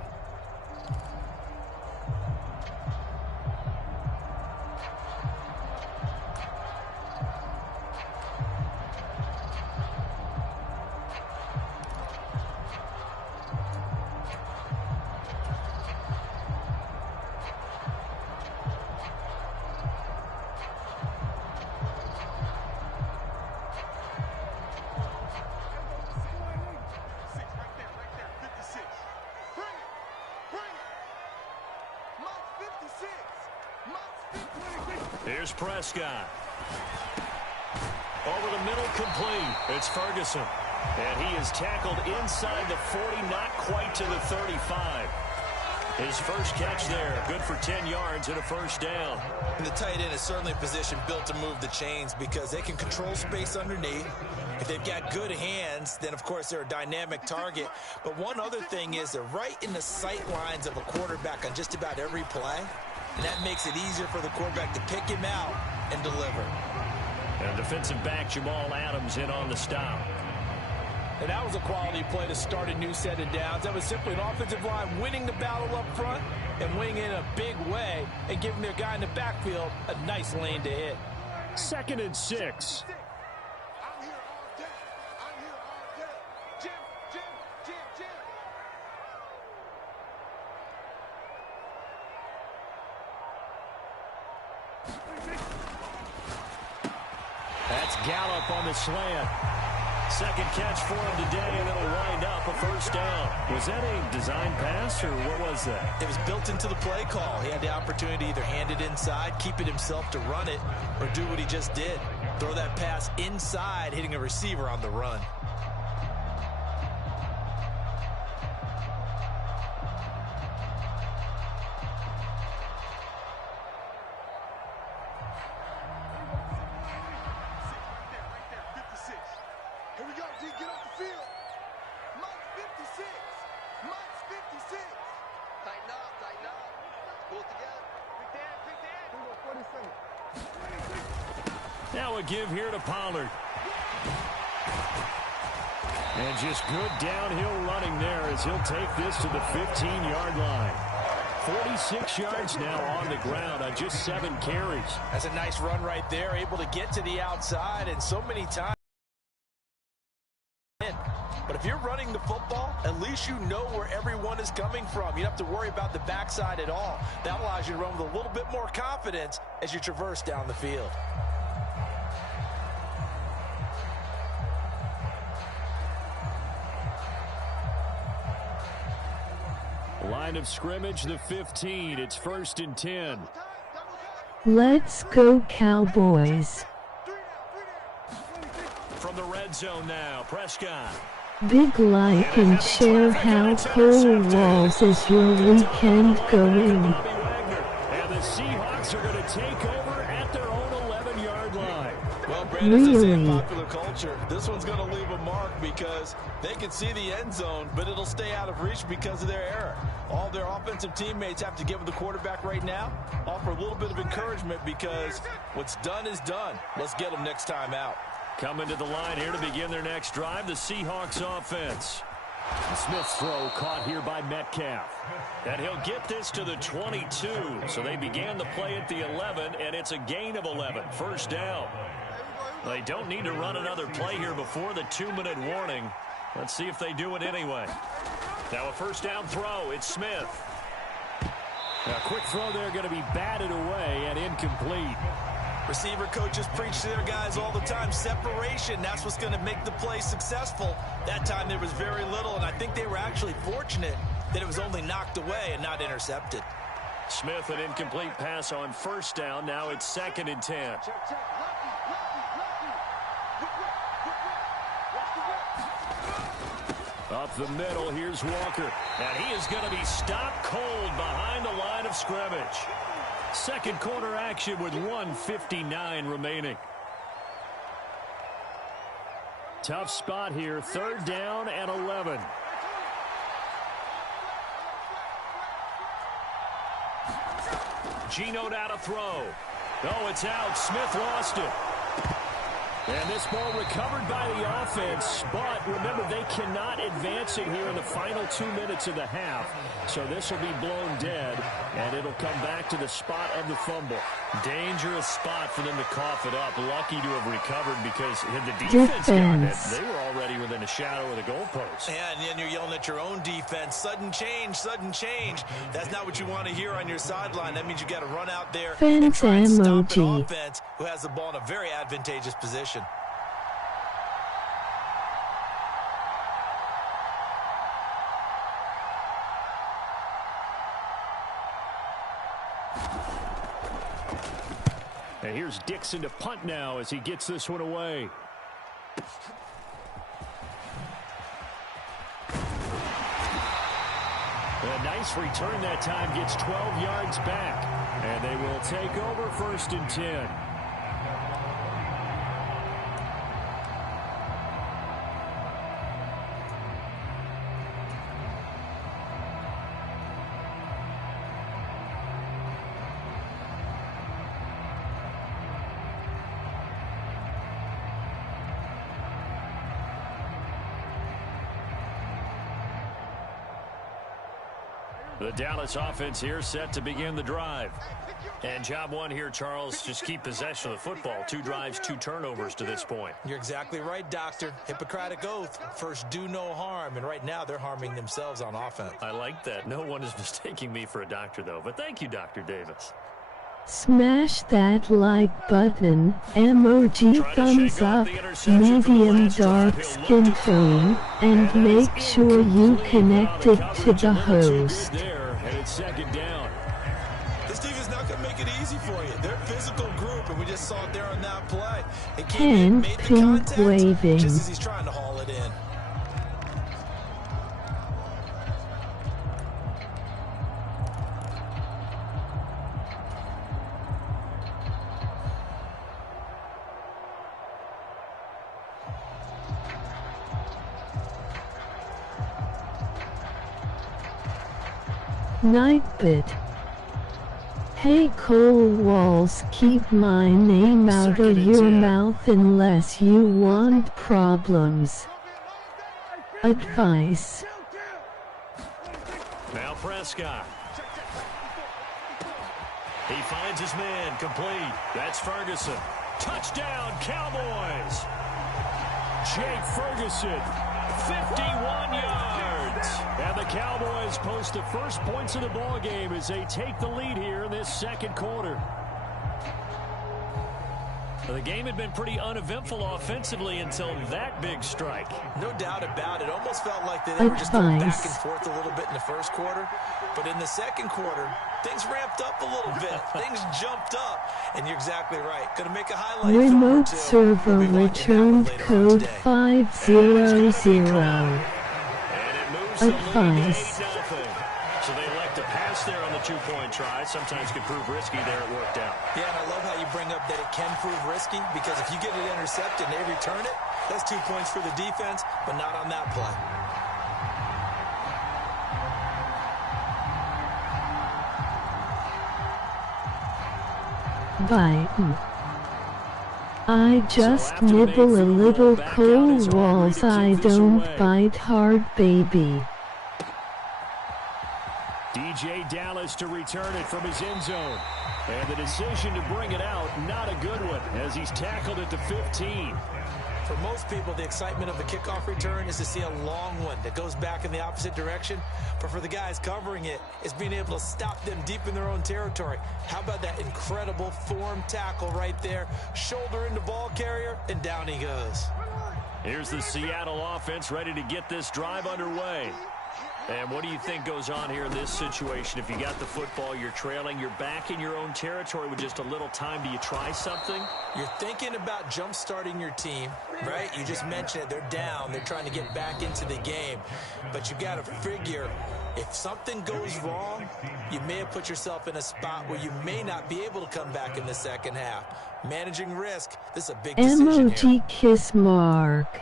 Here's Prescott. Over the middle, complete. It's Ferguson. And he is tackled inside the 40, not quite to the 35. His first catch there, good for 10 yards and a first down. And the tight end is certainly a position built to move the chains because they can control space underneath. If they've got good hands, then, of course, they're a dynamic target. But one other thing is they're right in the sight lines of a quarterback on just about every play. And that makes it easier for the quarterback to pick him out and deliver. And defensive back Jamal Adams in on the stop. And that was a quality play to start a new set of downs. That was simply an offensive line winning the battle up front and winning it in a big way and giving their guy in the backfield a nice lane to hit. 2nd and 6. I'm here all day. I'm here all day. Jim, Jim, Jim, Jim. That's Gallup on the slant. Second catch for him today, and it'll wind up a first down. Was that a design pass, or what was that? It was built into the play call. He had the opportunity to either hand it inside, keep it himself to run it, or do what he just did. Throw that pass inside, hitting a receiver on the run. Here we go, D. Get off the field. Mike's 56. Mike's 56. Tighten up, tighten up. Pull it together. Big Dan. 40 seconds. Now a give here to Pollard. And just good downhill running there as he'll take this to the 15-yard line. 46 yards now on the ground on just 7 carries. That's a nice run right there, able to get to the outside, and so many times. But if you're running the football, at least you know where everyone is coming from. You don't have to worry about the backside at all. That allows you to run with a little bit more confidence as you traverse down the field. Line of scrimmage, the 15. It's 1st and 10. Let's go Cowboys. From the red zone now, Prescott. Big like and share how Cold Walls is your weekend going. And the Seahawks are going to take over at their own 11-yard line. Well, Brandon, this is Really? popular culture. This one's going to leave a mark because they can see the end zone, but it'll stay out of reach because of their error. All their offensive teammates have to give the quarterback right now, offer a little bit of encouragement because what's done is done. Let's get them next time out. Coming to the line here to begin their next drive, the Seahawks offense. Smith's throw caught here by Metcalf. And he'll get this to the 22. So they began the play at the 11, and it's a gain of 11. First down. They don't need to run another play here before the 2-minute warning. Let's see if they do it anyway. Now a first down throw. It's Smith. A quick throw there going to be batted away and incomplete. Receiver coaches preach to their guys all the time. Separation, that's what's going to make the play successful. That time there was very little, and I think they were actually fortunate that it was only knocked away and not intercepted. Smith, an incomplete pass on first down. Now it's 2nd and 10. Up the middle, here's Walker. And he is going to be stopped cold behind the line of scrimmage. Second quarter action with 1:59 remaining. Tough spot here, 3rd down and 11. Geno out of throw. Oh, it's out. Smith lost it. And this ball recovered by the offense, but remember, they cannot advance it here in the final 2 minutes of the half. So this will be blown dead, and it'll come back to the spot of the fumble. Dangerous spot for them to cough it up. Lucky to have recovered because had the defense gotten it, they were already within a shadow of the goalpost. Yeah, and then you're yelling at your own defense. Sudden change, sudden change. That's not what you want to hear on your sideline. That means you got to run out there and try and stop an offense who has the ball in a very advantageous position. And here's Dixon to punt now as he gets this one away. A nice return that time, gets 12 yards back. And they will take over 1st and 10. The Dallas offense here set to begin the drive. And job one here, Charles, just keep possession of the football. 2 drives, 2 turnovers to this point. You're exactly right, Doctor. Hippocratic oath. First, do no harm. And right now, they're harming themselves on offense. I like that. No one is mistaking me for a doctor, though. But thank you, Dr. Davis. Smash that like button, emoji thumbs up, medium dark skin tone, and make sure you connect it to the host. And it's 2nd down. This defense is not going to make it easy for you. They're a physical group, and we just saw it there on that play. It came in, made the contact, waving. just as he's trying to haul it in. Nightbit. Hey Cole Walls, keep my name out of your mouth unless you want problems. Advice. Now Prescott. He finds his man, complete. That's Ferguson. Touchdown, Cowboys. Jake Ferguson, 51 yards. And the Cowboys post the first points of the ball game as they take the lead here in this 2nd quarter. The game had been pretty uneventful offensively until that big strike. No doubt about it. Almost felt like they were just going back and forth a little bit in the 1st quarter. But in the 2nd quarter, things ramped up a little bit. Things jumped up. And you're exactly right. Going to make a highlight Remote server returned code 500. Advice. So they elect to pass there on the 2-point try. Sometimes could prove risky. There it worked out. Yeah, and I love how you bring up that it can prove risky, because if you get it intercepted and they return it, that's 2 points for the defense, but not on that play. Bite. I just nibble a little Cole Walls, I don't bite hard, baby. DJ Dallas to return it from his end zone. And the decision to bring it out, not a good one, as he's tackled at the 15. For most people, the excitement of the kickoff return is to see a long one that goes back in the opposite direction. But for the guys covering it, it's being able to stop them deep in their own territory. How about that incredible form tackle right there? Shoulder into ball carrier, and down he goes. Here's the Seattle offense ready to get this drive underway. And what do you think goes on here in this situation? If you got the football, you're trailing, you're back in your own territory with just a little time. Do you try something? You're thinking about jump-starting your team, right? You just mentioned it. They're down. They're trying to get back into the game. But you got to figure, if something goes wrong, you may have put yourself in a spot where you may not be able to come back in the 2nd half. Managing risk, this is a big decision here. Emoji kiss mark.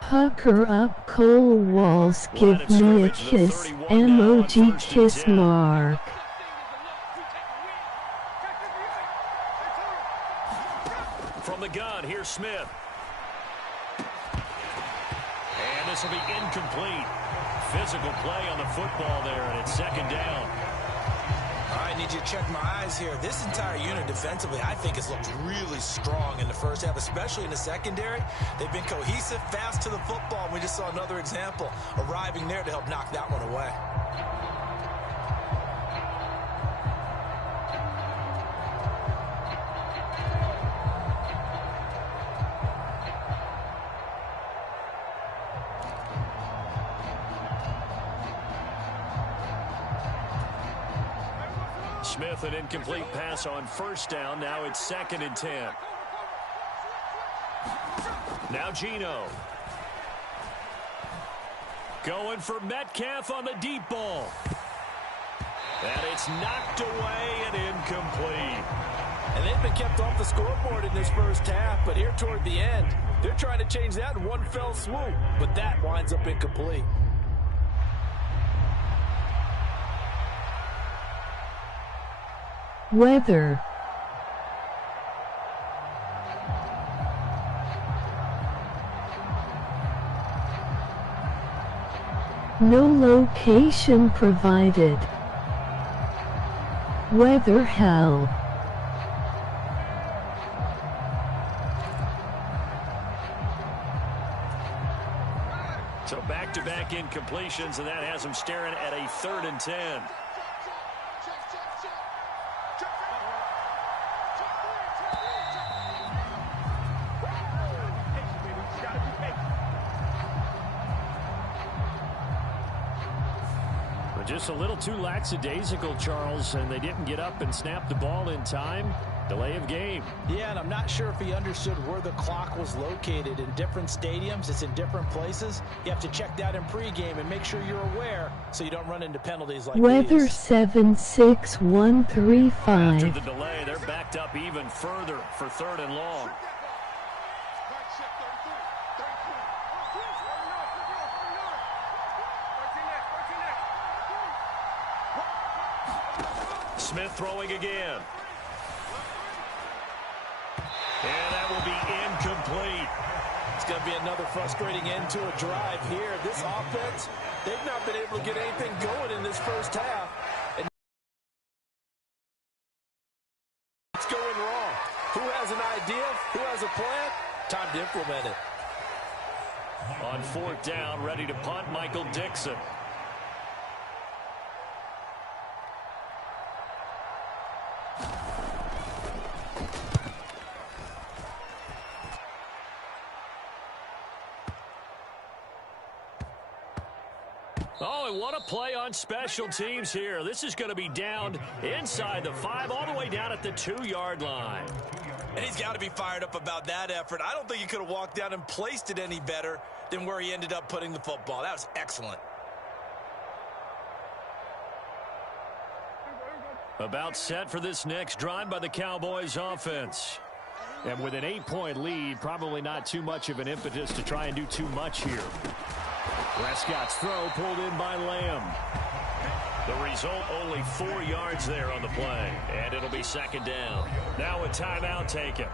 Pucker up Cole Walls, give me a kiss, emoji kiss mark. From the gun, here's Smith. And this will be incomplete. Physical play on the football there, and it's 2nd down. I need you to check my eyes here. This entire unit defensively, I think, has looked really strong in the 1st half, especially in the secondary. They've been cohesive, fast to the football, and we just saw another example arriving there to help knock that one away. Smith, an incomplete pass on 1st down. Now it's 2nd and 10. Now Geno. Going for Metcalf on the deep ball. And it's knocked away and incomplete. And they've been kept off the scoreboard in this first half, but here toward the end, they're trying to change that in one fell swoop, but that winds up incomplete. Weather. No location provided. Weather hell. So back-to-back incompletions, and that has them staring at a 3rd and 10. Just a little too lackadaisical, Charles, and they didn't get up and snap the ball in time. Delay of game. Yeah, and I'm not sure if he understood where the clock was located. In different stadiums, it's in different places. You have to check that in pregame and make sure you're aware so you don't run into penalties like Weather these. 76135. After the delay, they're backed up even further for 3rd and long. Smith throwing again. And that will be incomplete. It's going to be another frustrating end to a drive here. This offense, they've not been able to get anything going in this first half. And it's going wrong. Who has an idea? Who has a plan? Time to implement it. On 4th down, ready to punt, Michael Dixon. Oh, and what a play on special teams here. This is going to be down inside the 5, all the way down at the 2-yard line. And he's got to be fired up about that effort. I don't think he could have walked down and placed it any better than where he ended up putting the football. That was excellent. About set for this next drive by the Cowboys offense. And with an 8-point lead, probably not too much of an impetus to try and do too much here. Prescott's throw pulled in by Lamb. The result, only 4 yards there on the play. And it'll be 2nd down. Now a timeout taken.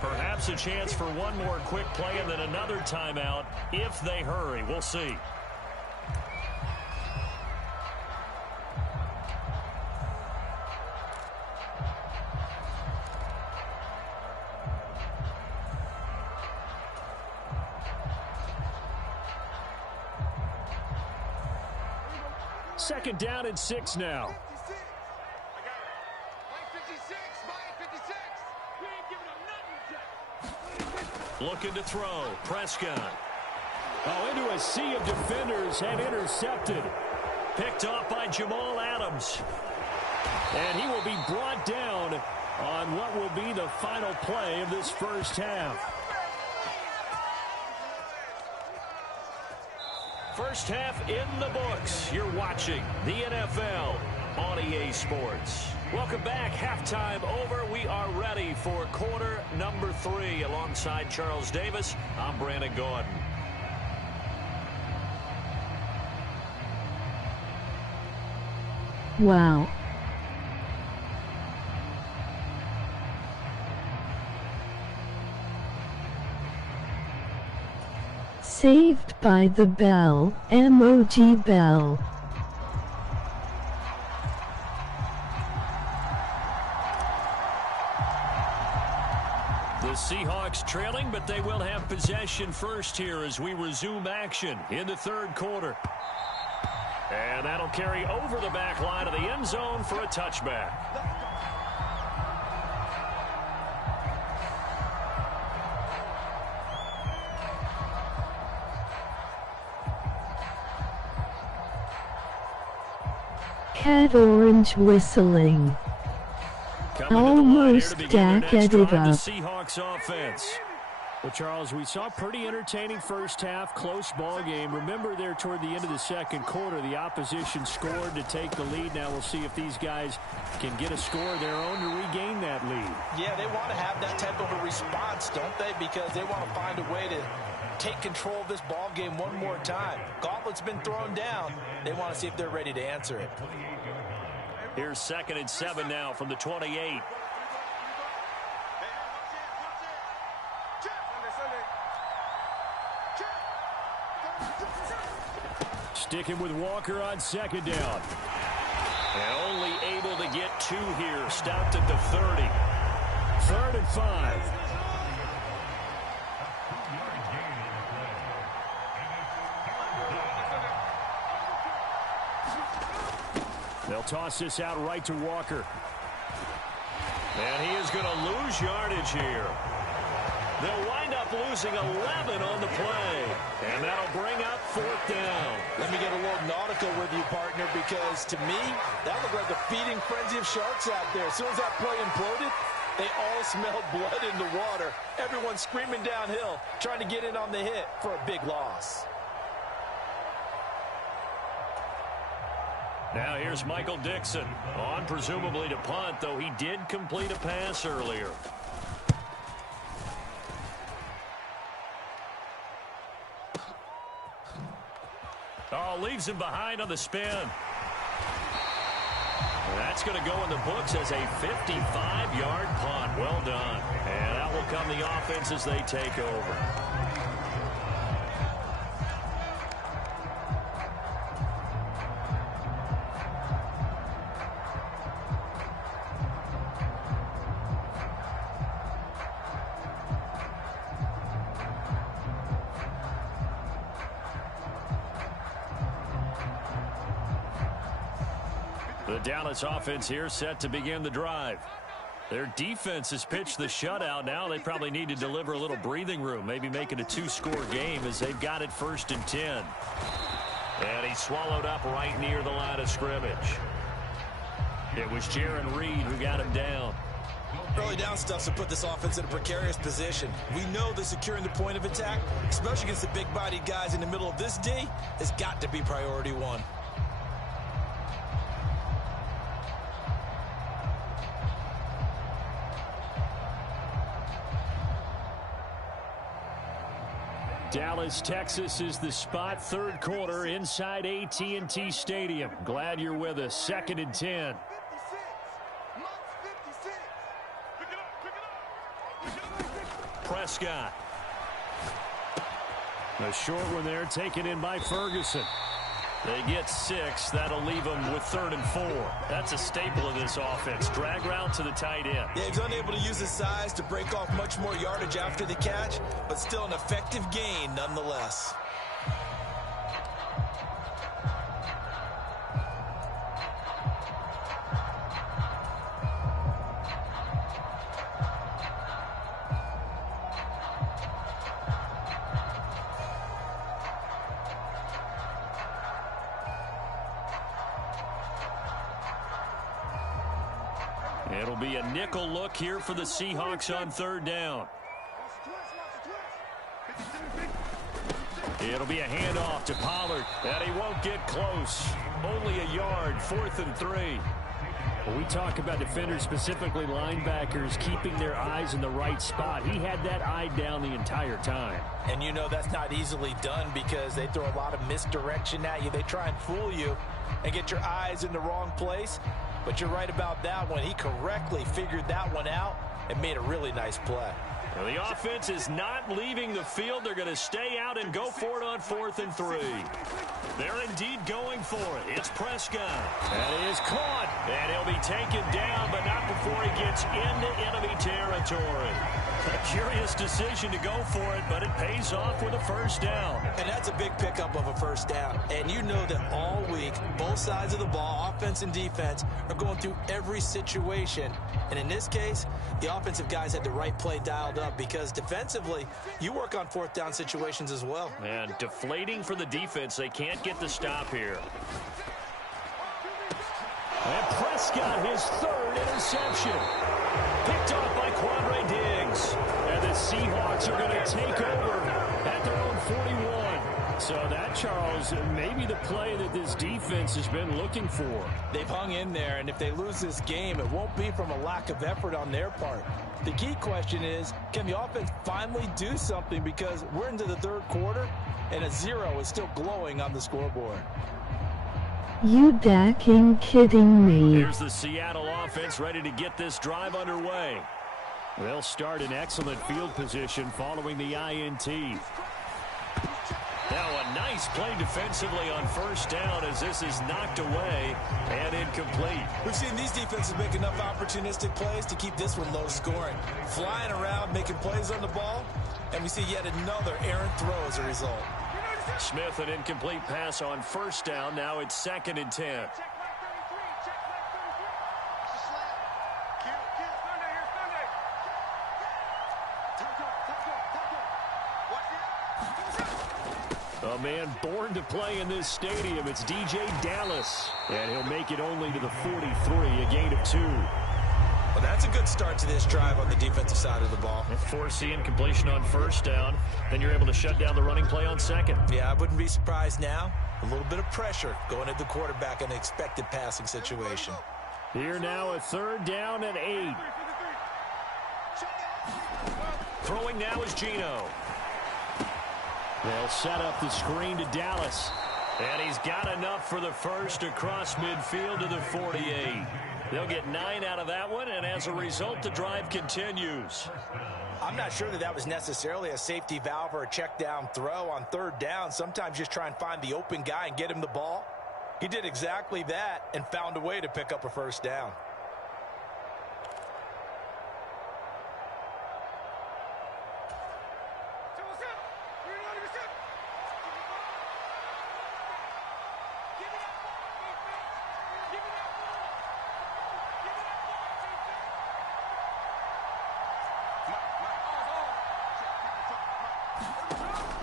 Perhaps a chance for one more quick play and then another timeout if they hurry. We'll see. Second down and 6 now. Looking to throw. Prescott. Oh, into a sea of defenders and intercepted. Picked off by Jamal Adams. And he will be brought down on what will be the final play of this first half. First half in the books. You're watching the NFL on EA Sports. Welcome back. Halftime over. We are ready for quarter number 3. Alongside Charles Davis, I'm Brandon Gordon. Wow. Saved by the bell, emoji bell. The Seahawks trailing, but they will have possession first here as we resume action in the 3rd quarter. And that'll carry over the back line of the end zone for a touchback. Cat orange whistling. Almost stacked it up. Seahawks offense. Well, Charles, we saw a pretty entertaining first half, close ball game. Remember there toward the end of the second quarter, the opposition scored to take the lead. Now we'll see if these guys can get a score of their own to regain that lead. Yeah, they want to have that type of a response, don't they? Because they want to find a way to take control of this ball game one more time. Gauntlet's been thrown down. They want to see if they're ready to answer it. Here's 2nd and 7 now from the 28. Sticking with Walker on 2nd down. And only able to get 2 here. Stopped at the 30. 3rd and 5. They'll toss this out right to Walker. And he is going to lose yardage here. They'll wind up losing 11 on the play. And that'll bring up 4th down. Let me get a little nautical with you, partner, because to me, that looked like a feeding frenzy of sharks out there. As soon as that play imploded, they all smelled blood in the water. Everyone screaming downhill, trying to get in on the hit for a big loss. Now here's Michael Dixon on presumably to punt, though he did complete a pass earlier. Oh, leaves him behind on the spin. That's going to go in the books as a 55-yard punt. Well done. And out will come the offense as they take over. The Dallas offense here set to begin the drive. Their defense has pitched the shutout. Now they probably need to deliver a little breathing room, maybe make it a 2-score game as they've got it 1st and 10. And he swallowed up right near the line of scrimmage. It was Jaron Reed who got him down. Early down stuff's to put this offense in a precarious position. We know that securing the point of attack, especially against the big-bodied guys in the middle of this D, has got to be priority 1. Dallas, Texas is the spot. 3rd quarter inside AT&T Stadium. Glad you're with us. 2nd and 10. Prescott. A short one there taken in by Ferguson. They get 6. That'll leave them with 3rd and 4. That's a staple of this offense. Drag route to the tight end. Yeah, he's unable to use his size to break off much more yardage after the catch, but still an effective gain nonetheless. It'll be a nickel look here for the Seahawks on 3rd down. It'll be a handoff to Pollard, and he won't get close. Only a yard, 4th and 3. When we talk about defenders, specifically linebackers, keeping their eyes in the right spot, he had that eye down the entire time. And you know that's not easily done because they throw a lot of misdirection at you. They try and fool you and get your eyes in the wrong place. But you're right about that one. He correctly figured that one out and made a really nice play. Well, the offense is not leaving the field. They're going to stay out and go for it on 4th and 3. They're indeed going for it. It's Prescott. That is caught. And he'll be taken down, but not before he gets into enemy territory. A curious decision to go for it, but it pays off with a 1st down. And that's a big pickup of a 1st down. And you know that all week, both sides of the ball, offense and defense, are going through every situation. And in this case, the offensive guys had the right play dialed up because defensively, you work on 4th down situations as well. And deflating for the defense. They can't get the stop here. And Prescott, his 3rd interception. Picked off by Quandre Diggs. And the Seahawks are going to take over at their own 41. So that, Charles, may be the play that this defense has been looking for. They've hung in there, and if they lose this game, it won't be from a lack of effort on their part. The key question is, can the offense finally do something, because we're into the third quarter, and a 0 is still glowing on the scoreboard. You dacking kidding me? Here's the Seattle offense ready to get this drive underway. They'll start in excellent field position following the INT. Now a nice play defensively on first down as this is knocked away and incomplete. We've seen these defenses make enough opportunistic plays to keep this one low scoring. Flying around, making plays on the ball, and we see yet another errant throw as a result. Smith, an incomplete pass on first down. Now it's 2nd and 10. A man born to play in this stadium. It's DJ Dallas. And he'll make it only to the 43, a gain of 2. Well, that's a good start to this drive on the defensive side of the ball. Forcing completion on first down. Then you're able to shut down the running play on second. Yeah, I wouldn't be surprised now. A little bit of pressure going at the quarterback in an expected passing situation. Here now a 3rd down and 8. Throwing now is Geno. They'll set up the screen to Dallas. And he's got enough for the first across midfield to the 48. They'll get 9 out of that one, and as a result, the drive continues. I'm not sure that was necessarily a safety valve or a check down throw on 3rd down. Sometimes just try and find the open guy and get him the ball. He did exactly that and found a way to pick up a first down.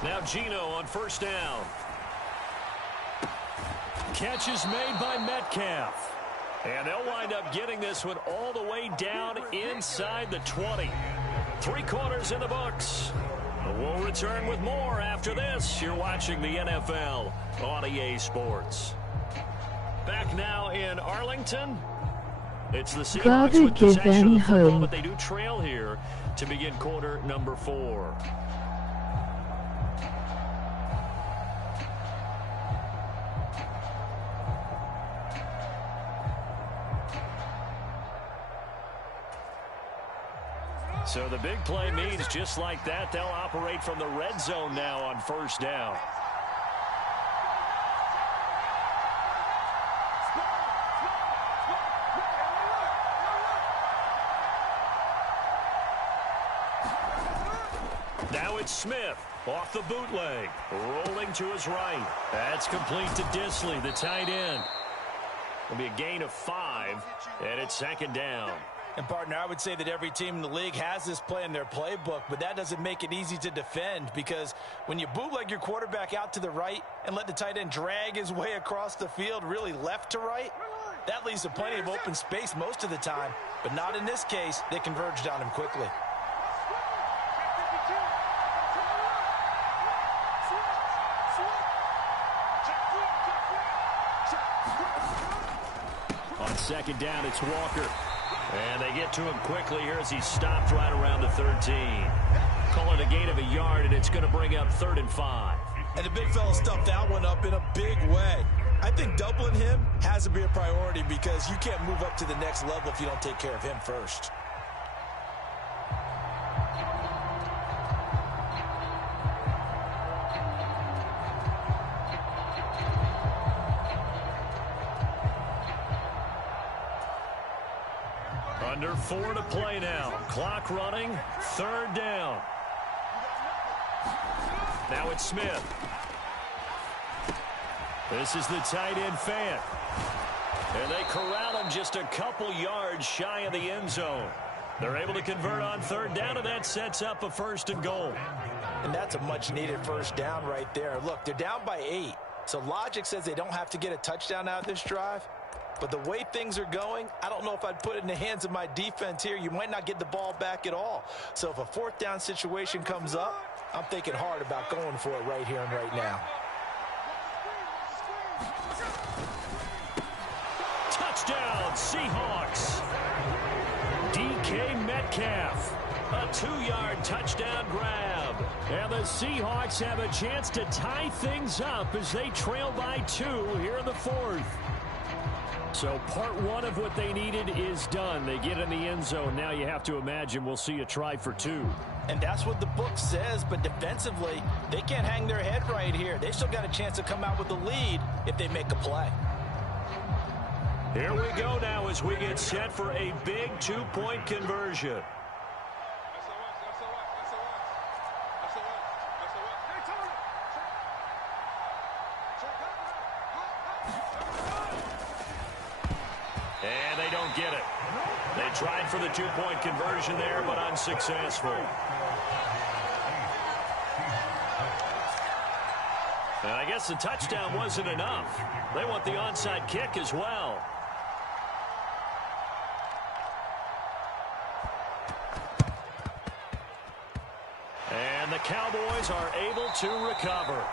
Now Geno on first down. Catch is made by Metcalf. And they'll wind up getting this one all the way down inside the 20. 3 quarters in the books. We'll return with more after this. You're watching the NFL on EA Sports. Back now in Arlington. It's the Seahawks with possession of the football, but they do trail here to begin quarter number 4. So the big play means just like that, they'll operate from the red zone now on first down. Now it's Smith off the bootleg, rolling to his right. That's complete to Disley, the tight end. It'll be a gain of 5, and it's 2nd down. And, partner, I would say that every team in the league has this play in their playbook, but that doesn't make it easy to defend, because when you bootleg your quarterback out to the right and let the tight end drag his way across the field, really left to right, that leaves plenty of open space most of the time. But not in this case. They converged on him quickly. On 2nd down, it's Walker. And they get to him quickly here as he's stopped right around the 13. Call it a gain of a yard, and it's going to bring up 3rd and 5. And the big fella stuffed that one up in a big way. I think doubling him has to be a priority, because you can't move up to the next level if you don't take care of him first. Under 4 to play now. Clock running. 3rd down. Now it's Smith. This is the tight end Fant. And they corral him just a couple yards shy of the end zone. They're able to convert on 3rd down, and that sets up a 1st and goal. And that's a much-needed first down right there. Look, they're down by 8. So logic says they don't have to get a touchdown out of this drive. But the way things are going, I don't know if I'd put it in the hands of my defense here. You might not get the ball back at all. So if a fourth down situation comes up, I'm thinking hard about going for it right here and right now. Touchdown, Seahawks. DK Metcalf. A 2-yard touchdown grab. And the Seahawks have a chance to tie things up as they trail by 2 here in the 4th. So part 1 of what they needed is done. They get in the end zone. Now you have to imagine we'll see a try for 2. And that's what the book says, but defensively, they can't hang their head right here. They still got a chance to come out with the lead if they make a play. Here we go now as we get set for a big 2-point conversion. And they don't get it. They tried for the 2-point conversion there, but unsuccessful. And I guess the touchdown wasn't enough. They want the onside kick as well. And the Cowboys are able to recover.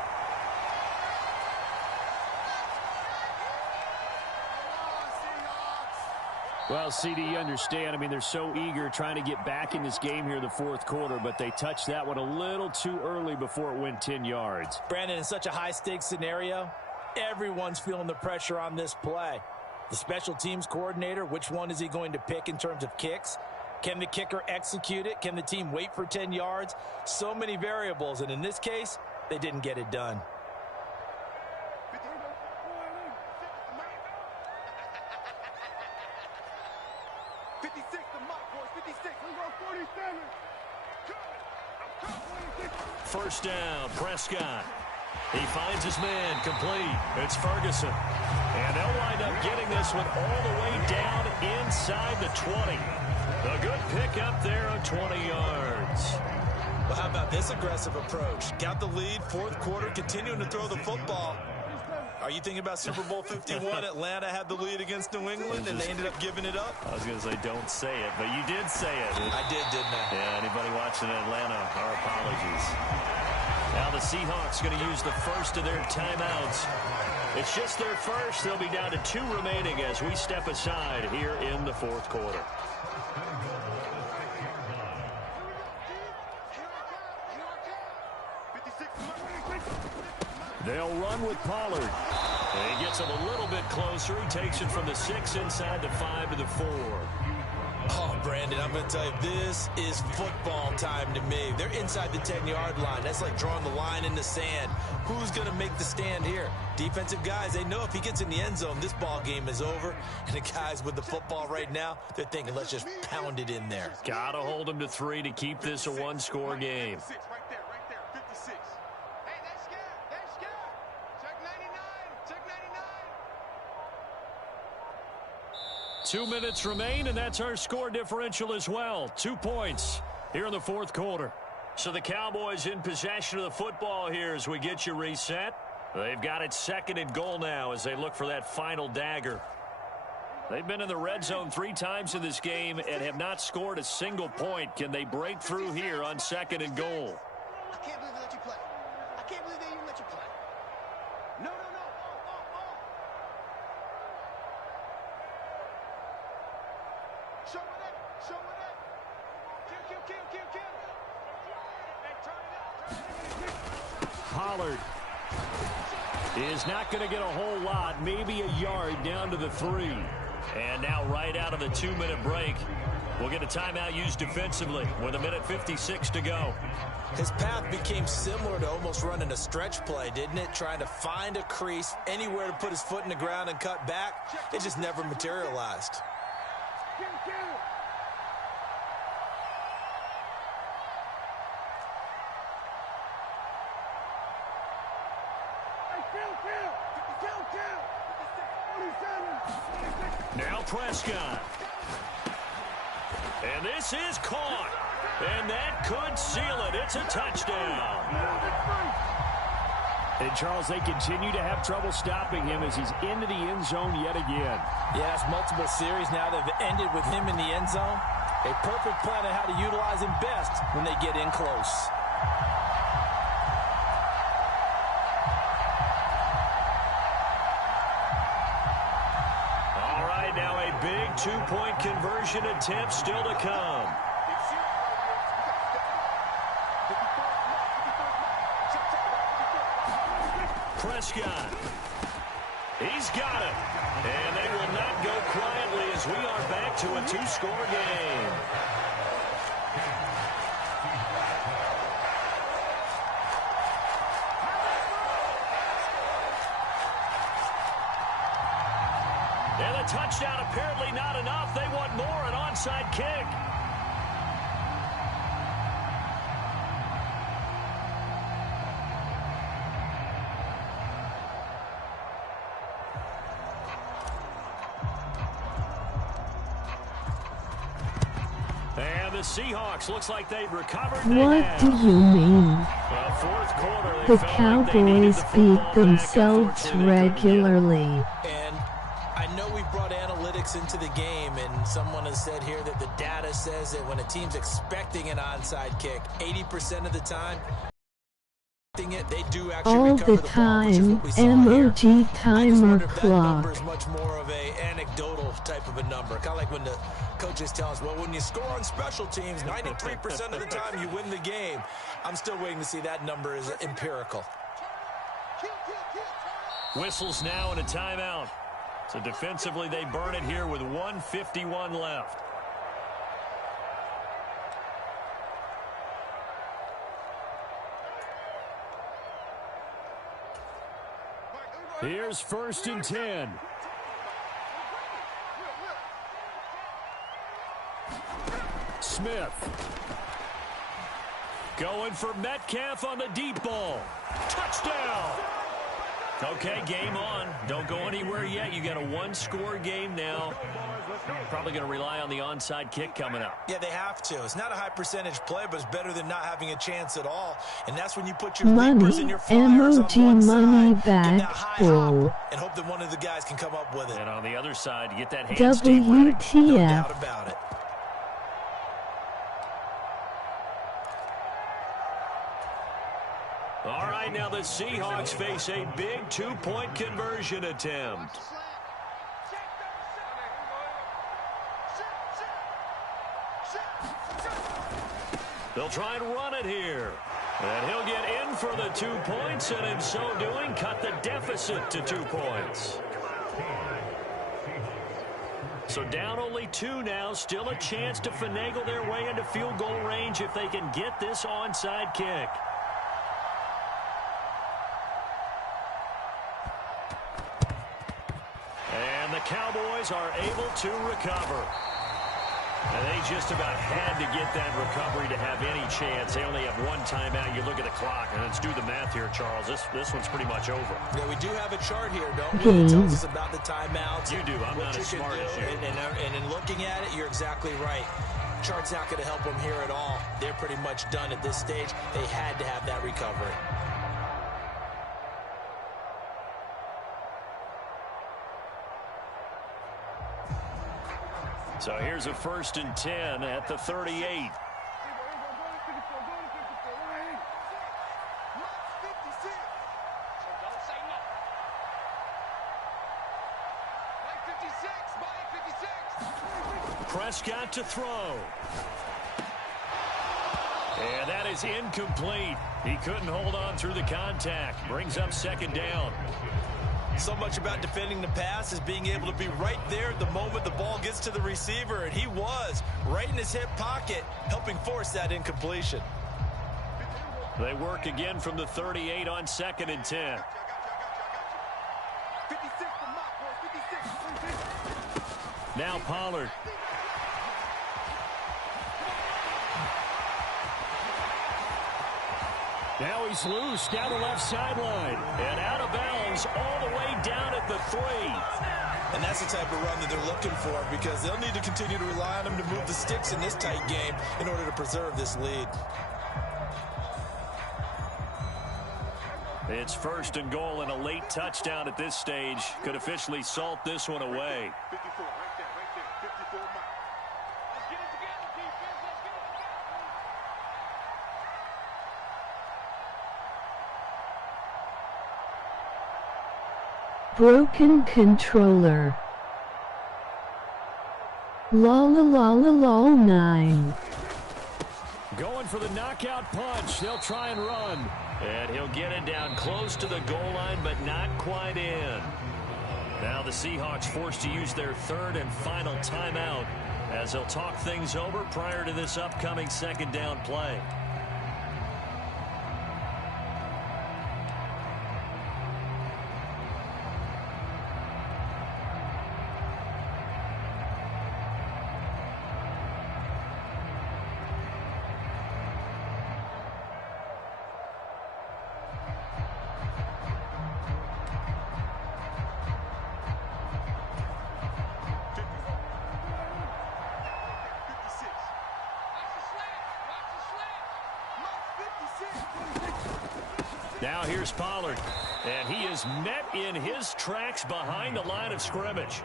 Well, CD, you understand. I mean, they're so eager trying to get back in this game here in the 4th quarter, but they touched that one a little too early before it went 10 yards. Brandon, in such a high-stakes scenario, everyone's feeling the pressure on this play. The special teams coordinator, which one is he going to pick in terms of kicks? Can the kicker execute it? Can the team wait for 10 yards? So many variables, and in this case, they didn't get it done. First down, Prescott. He finds his man, complete. It's Ferguson. And they'll wind up getting this one all the way down inside the 20. A good pick up there on 20 yards. Well, how about this aggressive approach? Got the lead, 4th quarter, continuing to throw the football. Are you thinking about Super Bowl 51? Atlanta had the lead against New England, and they ended up giving it up? I was going to say don't say it, but you did say it. I did, didn't I? Yeah, anybody watching Atlanta, our apologies. Now the Seahawks going to use the first of their timeouts. It's just their first. They'll be down to 2 remaining as we step aside here in the 4th quarter. They'll run with Pollard. He gets him a little bit closer. He takes it from the 6 inside the 5 to the 4. Oh, Brandon, I'm going to tell you, this is football time to me. They're inside the 10-yard line. That's like drawing the line in the sand. Who's going to make the stand here? Defensive guys, they know if he gets in the end zone, this ball game is over. And the guys with the football right now, they're thinking, let's just pound it in there. Got to hold him to 3 to keep this a 1-score game. 2 minutes remain, and that's our score differential as well. 2 points here in the 4th quarter. So the Cowboys in possession of the football here as we get you reset. They've got it 2nd and goal now as they look for that final dagger. They've been in the red zone 3 times in this game and have not scored a single point. Can they break through here on 2nd and goal? I can't believe they let you play. I can't believe they even let you play. No, no, no. Show it up. Show it up. Kill. Hey, turn it up. Pollard is not going to get a whole lot, maybe a yard down to the 3. And now right out of the 2-minute break, we'll get a timeout used defensively with 1:56 to go. His path became similar to almost running a stretch play, didn't it? Trying to find a crease, anywhere to put his foot in the ground and cut back. It just never materialized. Now Prescott. And this is caught. And that could seal it. It's a touchdown. And, Charles, they continue to have trouble stopping him as he's into the end zone yet again. Yeah, it's multiple series now that have ended with him in the end zone. A perfect plan on how to utilize him best when they get in close. All right, now a big two-point conversion attempt still to come. Prescott. He's got it. And they will not go quietly as we are back to a two-score game. And the touchdown apparently not enough. They want more, an onside kick. And the Seahawks looks like they've recovered. What do you mean? Well, fourth quarter, The Cowboys beat themselves regularly. And I know we brought analytics into the game, and someone has said here that the data says that when a team's expecting an onside kick, 80% of the time, they do actually All recover the ball, time, which is what we saw MOG here. I just timer wonder if that number clock. is much more of a anecdotal type of a number. Kind of like when the coaches tell us, well, when you score on special teams, 93% of the time you win the game. I'm still waiting to see that number is empirical. Whistles now and a timeout. So defensively, they burn it here with 1:51 left. Here's 1st and 10. Smith. Going for Metcalf on the deep ball. Touchdown! Okay, game on. Don't go anywhere yet. You got a one-score game now. Probably going to rely on the onside kick coming up. Yeah, they have to. It's not a high percentage play, but it's better than not having a chance at all. And that's when you put your leapers and your flyers MOG on one money side, back get that high bull. hop, and hope that one of the guys can come up with it. And on the other side, get that hand steam running. No WTF. doubt about it. All right, now the Seahawks face a big two-point conversion attempt. They'll try and run it here. And he'll get in for the 2 points, and in so doing, cut the deficit to 2 points. So down only 2 now, still a chance to finagle their way into field goal range if they can get this onside kick. And the Cowboys are able to recover. And they just about had to get that recovery to have any chance. They only have one timeout. You look at the clock, and let's do the math here, Charles. This one's pretty much over. Yeah, we do have a chart here, don't we? It tells us about the timeouts. You do. I'm not as smart as you. And in looking at it, you're exactly right. Chart's not going to help them here at all. They're pretty much done at this stage. They had to have that recovery. So here's a 1st and 10 at the 38. Prescott to throw. And that is incomplete. He couldn't hold on through the contact. Brings up 2nd down. So much about defending the pass is being able to be right there at the moment the ball gets to the receiver, and he was right in his hip pocket, helping force that incompletion. They work again from the 38 on 2nd and 10. Now Pollard. Now he's loose down the left sideline. And out of bounds all the way down at the 3. And that's the type of run that they're looking for, because they'll need to continue to rely on him to move the sticks in this tight game in order to preserve this lead. It's first and goal and a late touchdown at this stage. Could officially salt this one away. 54, right there, 54 miles. Let's get it together, defense. Let's get it together. Broken controller. Lol 9. Going for the knockout punch. They'll try and run. And he'll get it down close to the goal line, but not quite in. Now the Seahawks forced to use their third and final timeout as they'll talk things over prior to this upcoming second down play. Now here's Pollard, and he is met in his tracks behind the line of scrimmage.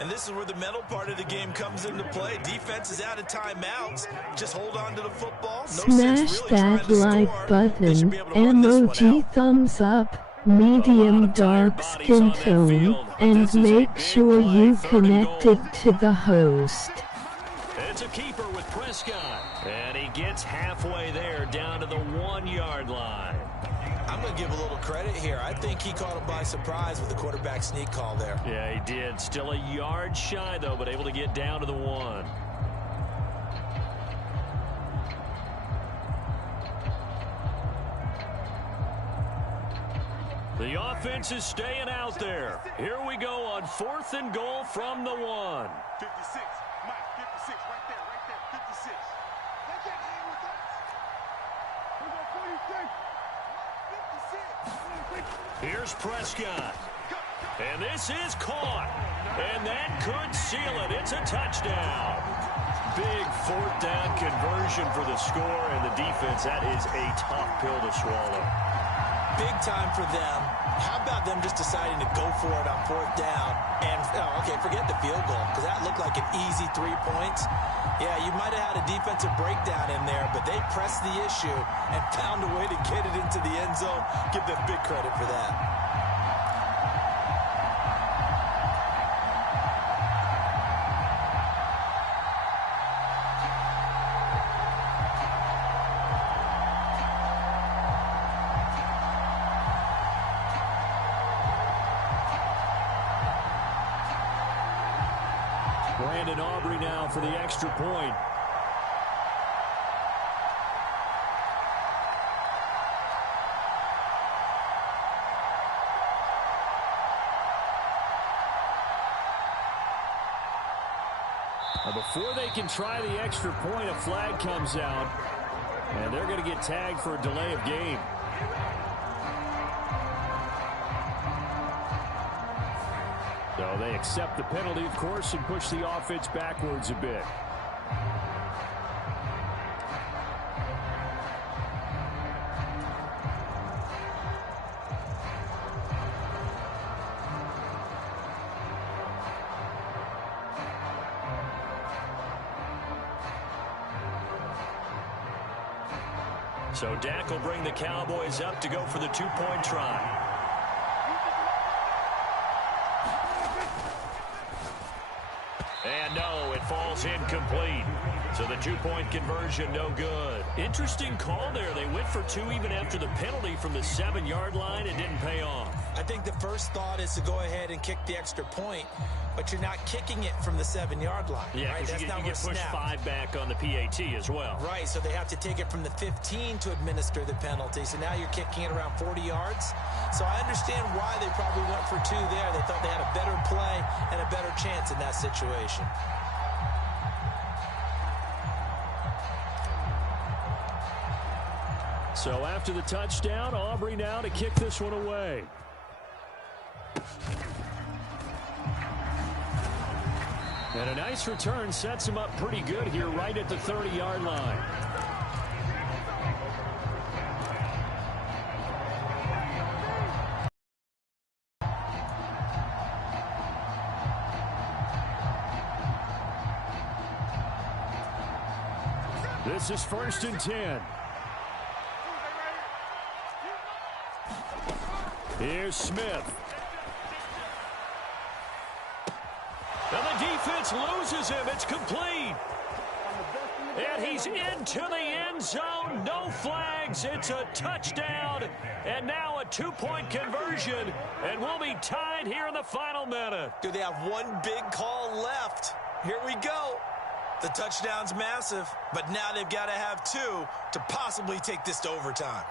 And this is where the mental part of the game comes into play. Defense is out of timeouts. Just hold on to the football. No Smash that like button, emoji thumbs up, medium dark skin tone, and make sure you connect it to the host. It's a keeper with Prescott, and he gets halfway there down to the 1-yard line. I'm going to give a little credit here. I think he caught him by surprise with the quarterback sneak call there. Yeah, he did. Still a yard shy, though, but able to get down to the 1. The offense is staying out there. Here we go on 4th and goal from the 1. 56, Mike, 56, right there, 56. They can't hang with us. We go 46. Here's Prescott. And this is caught. And that could seal it. It's a touchdown. Big 4th down conversion for the score, and the defense, that is a tough pill to swallow. Big time for them. How about them just deciding to go for it on 4th down? And, okay, forget the field goal, because that looked like an easy 3 points. Yeah, you might have had a defensive breakdown in there, but they pressed the issue and found a way to get it into the end zone. Give them big credit for that. Brandon Aubrey now for the extra point. Now before they can try the extra point, a flag comes out, and they're going to get tagged for a delay of game. So they accept the penalty, of course, and push the offense backwards a bit. So Dak will bring the Cowboys up to go for the 2-point try. And no, it falls incomplete. So the 2-point conversion, no good. Interesting call there. They went for 2 even after the penalty from the 7-yard line. It didn't pay off. I think the first thought is to go ahead and kick the extra point, but you're not kicking it from the 7-yard line. Yeah, right? because you get pushed 5 back on the PAT as well. Right, so they have to take it from the 15 to administer the penalty. So now you're kicking it around 40 yards. So I understand why they probably went for 2 there. They thought they had a better play and a better chance in that situation. So after the touchdown, Aubrey now to kick this one away. And a nice return sets him up pretty good here right at the 30-yard line. This is 1st and 10. Here's Smith. And the defense loses him. It's complete. And he's into the end zone. No flags. It's a touchdown. And now a 2-point conversion. And we'll be tied here in the final minute. Do they have one big call left? Here we go. The touchdown's massive, but now they've got to have 2 to possibly take this to overtime.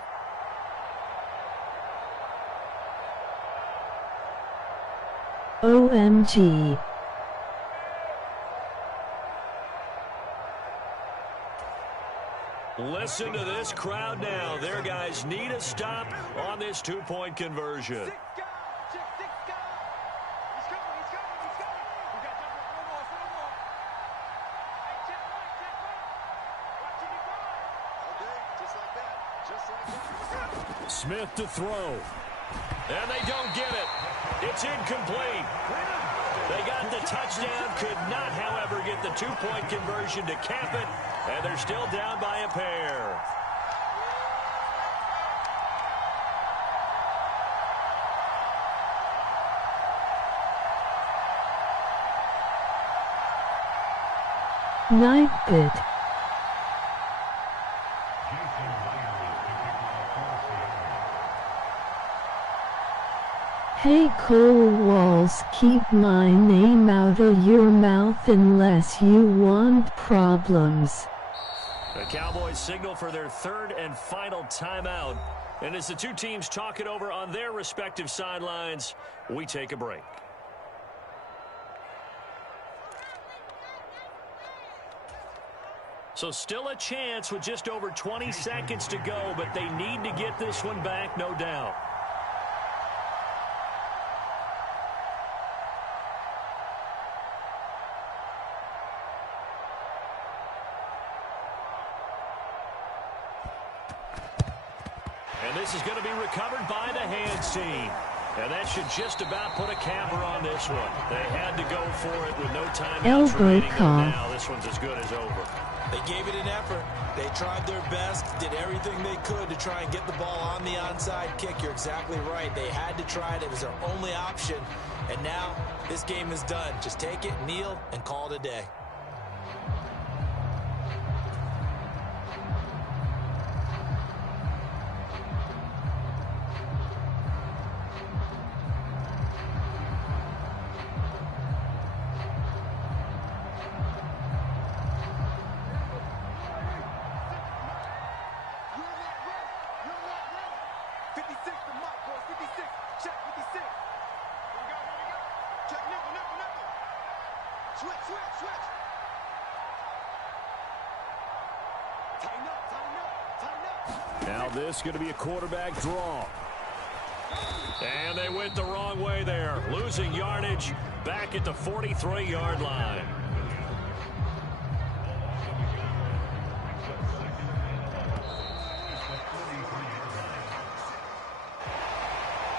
OMG. Listen to this crowd now. Their guys need a stop on this 2-point conversion. Smith to throw. And they don't get it. It's incomplete. They got the touchdown, could not, however, get the 2-point conversion to cap it, and they're still down by a pair. Night bit. Hey Cole Walls, keep my name out of your mouth unless you want problems. The Cowboys signal for their 3rd and final timeout. And as the two teams talk it over on their respective sidelines, we take a break. So still a chance with just over 20 seconds to go, but they need to get this one back, no doubt. And this is going to be recovered by the hands team. And that should just about put a capper on this one. They had to go for it with no time remaining. Now this one's as good as over. They gave it an effort. They tried their best, did everything they could to try and get the ball on the onside kick. You're exactly right. They had to try it. It was their only option. And now this game is done. Just take it, kneel, and call it a day. Now this is going to be a quarterback draw. And they went the wrong way there. Losing yardage back at the 43-yard line.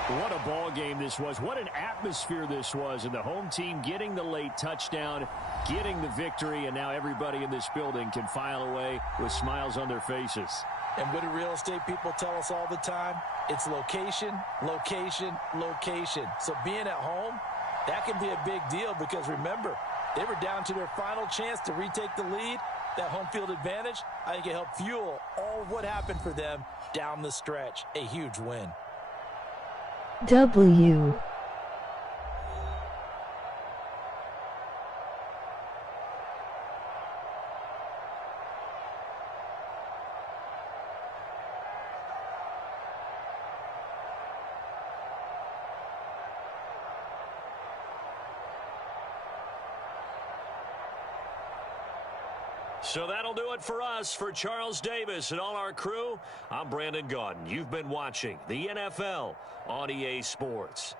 What a ball game this was. What an atmosphere this was. And the home team getting the late touchdown, getting the victory, and now everybody in this building can file away with smiles on their faces. And what do real estate people tell us all the time? It's location, location, location. So being at home, that can be a big deal because remember, they were down to their final chance to retake the lead. That home field advantage, I think it helped fuel all of what happened for them down the stretch. A huge win. W. So that'll do it for us. For Charles Davis and all our crew, I'm Brandon Gaudin. You've been watching the NFL on EA Sports.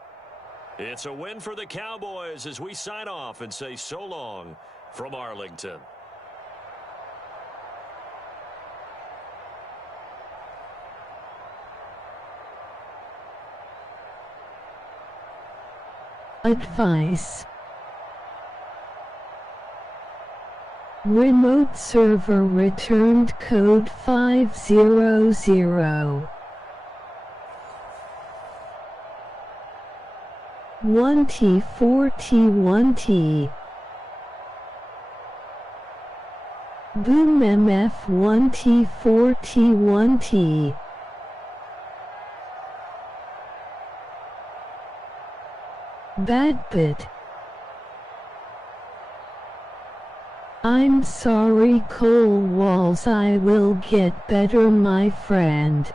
It's a win for the Cowboys as we sign off and say so long from Arlington. Advice. Remote server returned code 500. 1T 4T 1T. Boom MF 1T 4T 1T. Bad bit. I'm sorry Cole Walls, I will get better my friend.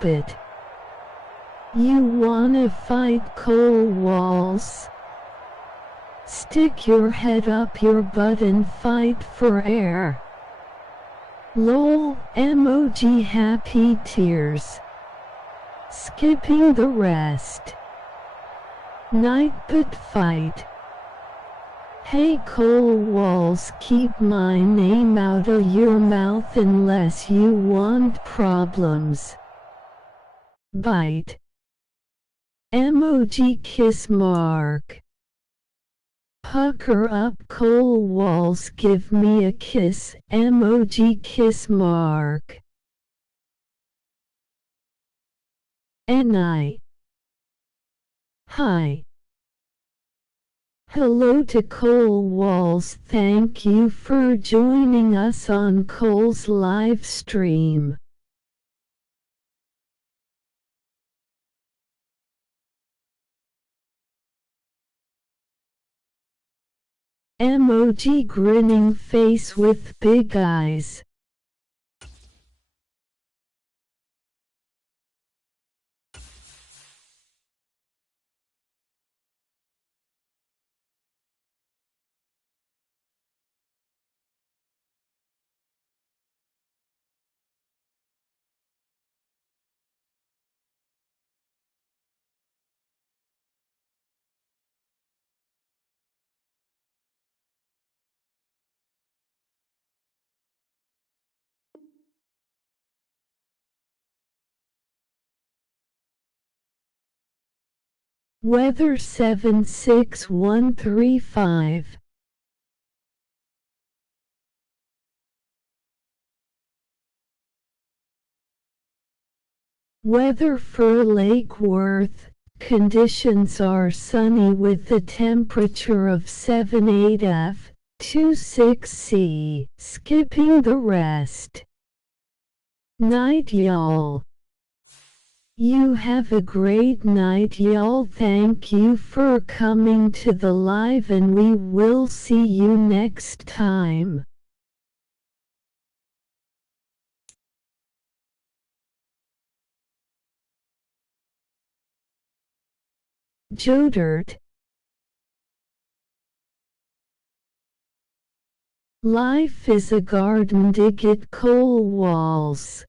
Bit. You wanna fight Cole Walls? Stick your head up your butt and fight for air. LOL, emoji happy tears. Skipping the rest. Night but fight. Hey Cole Walls, keep my name out of your mouth unless you want problems. Bite. Emoji kiss mark. Pucker up Cole Walls, give me a kiss, emoji kiss mark. NI. Hi. Hello to Cole Walls, thank you for joining us on Cole's live stream. Emoji grinning face with big eyes. Weather 76135. Weather for Lake Worth. Conditions are sunny with a temperature of 78F, 26C, skipping the rest. Night y'all. You have a great night y'all, thank you for coming to the live and we will see you next time. Jodert. Life is a garden, dig it Cole Walls.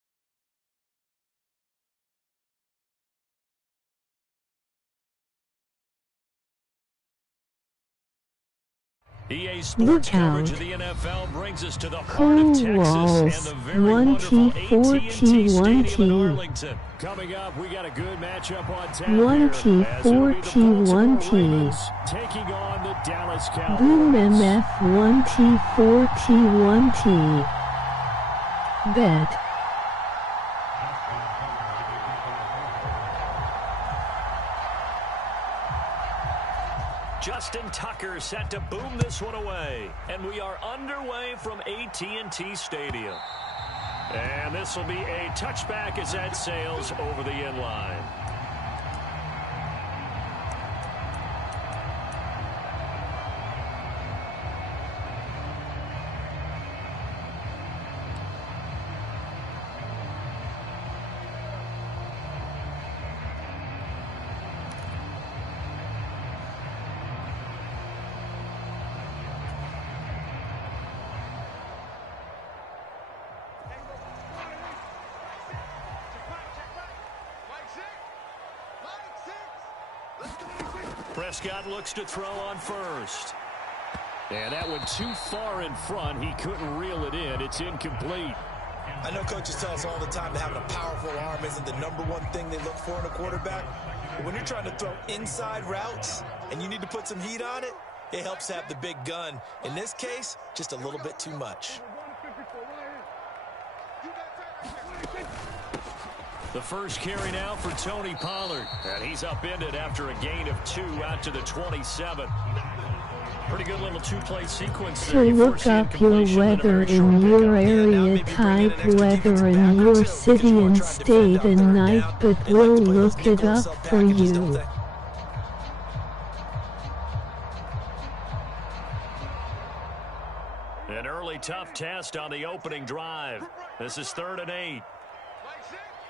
EA Sports coverage of the NFL brings us to the heart of Texas Walls. and the very wonderful 1T, AT&T 4T, Stadium in 1T. Arlington. Coming up, we got a good matchup on tap 1T, here, as it'll be the 4T, Baltimore 1T. Ravens taking on the Dallas Cowboys. Boom MF 1T 4T 1T. Bet. Justin Tucker set to boom this one away. And we are underway from AT&T Stadium. And this will be a touchback as that sails over the end line. Prescott looks to throw on first. And that went too far in front. He couldn't reel it in. It's incomplete. I know coaches tell us all the time that having a powerful arm isn't the #1 thing they look for in a quarterback, When you're trying to throw inside routes and you need to put some heat on it, it helps have the big gun. In this case, just a little bit too much. The first carry now for Tony Pollard. And he's upended after a gain of 2 out to the 27. Pretty good little two-play sequence To there. look up your weather in your area, type weather in your city and state and night, but we'll look it up for you. An early tough test on the opening drive. This is 3rd and 8.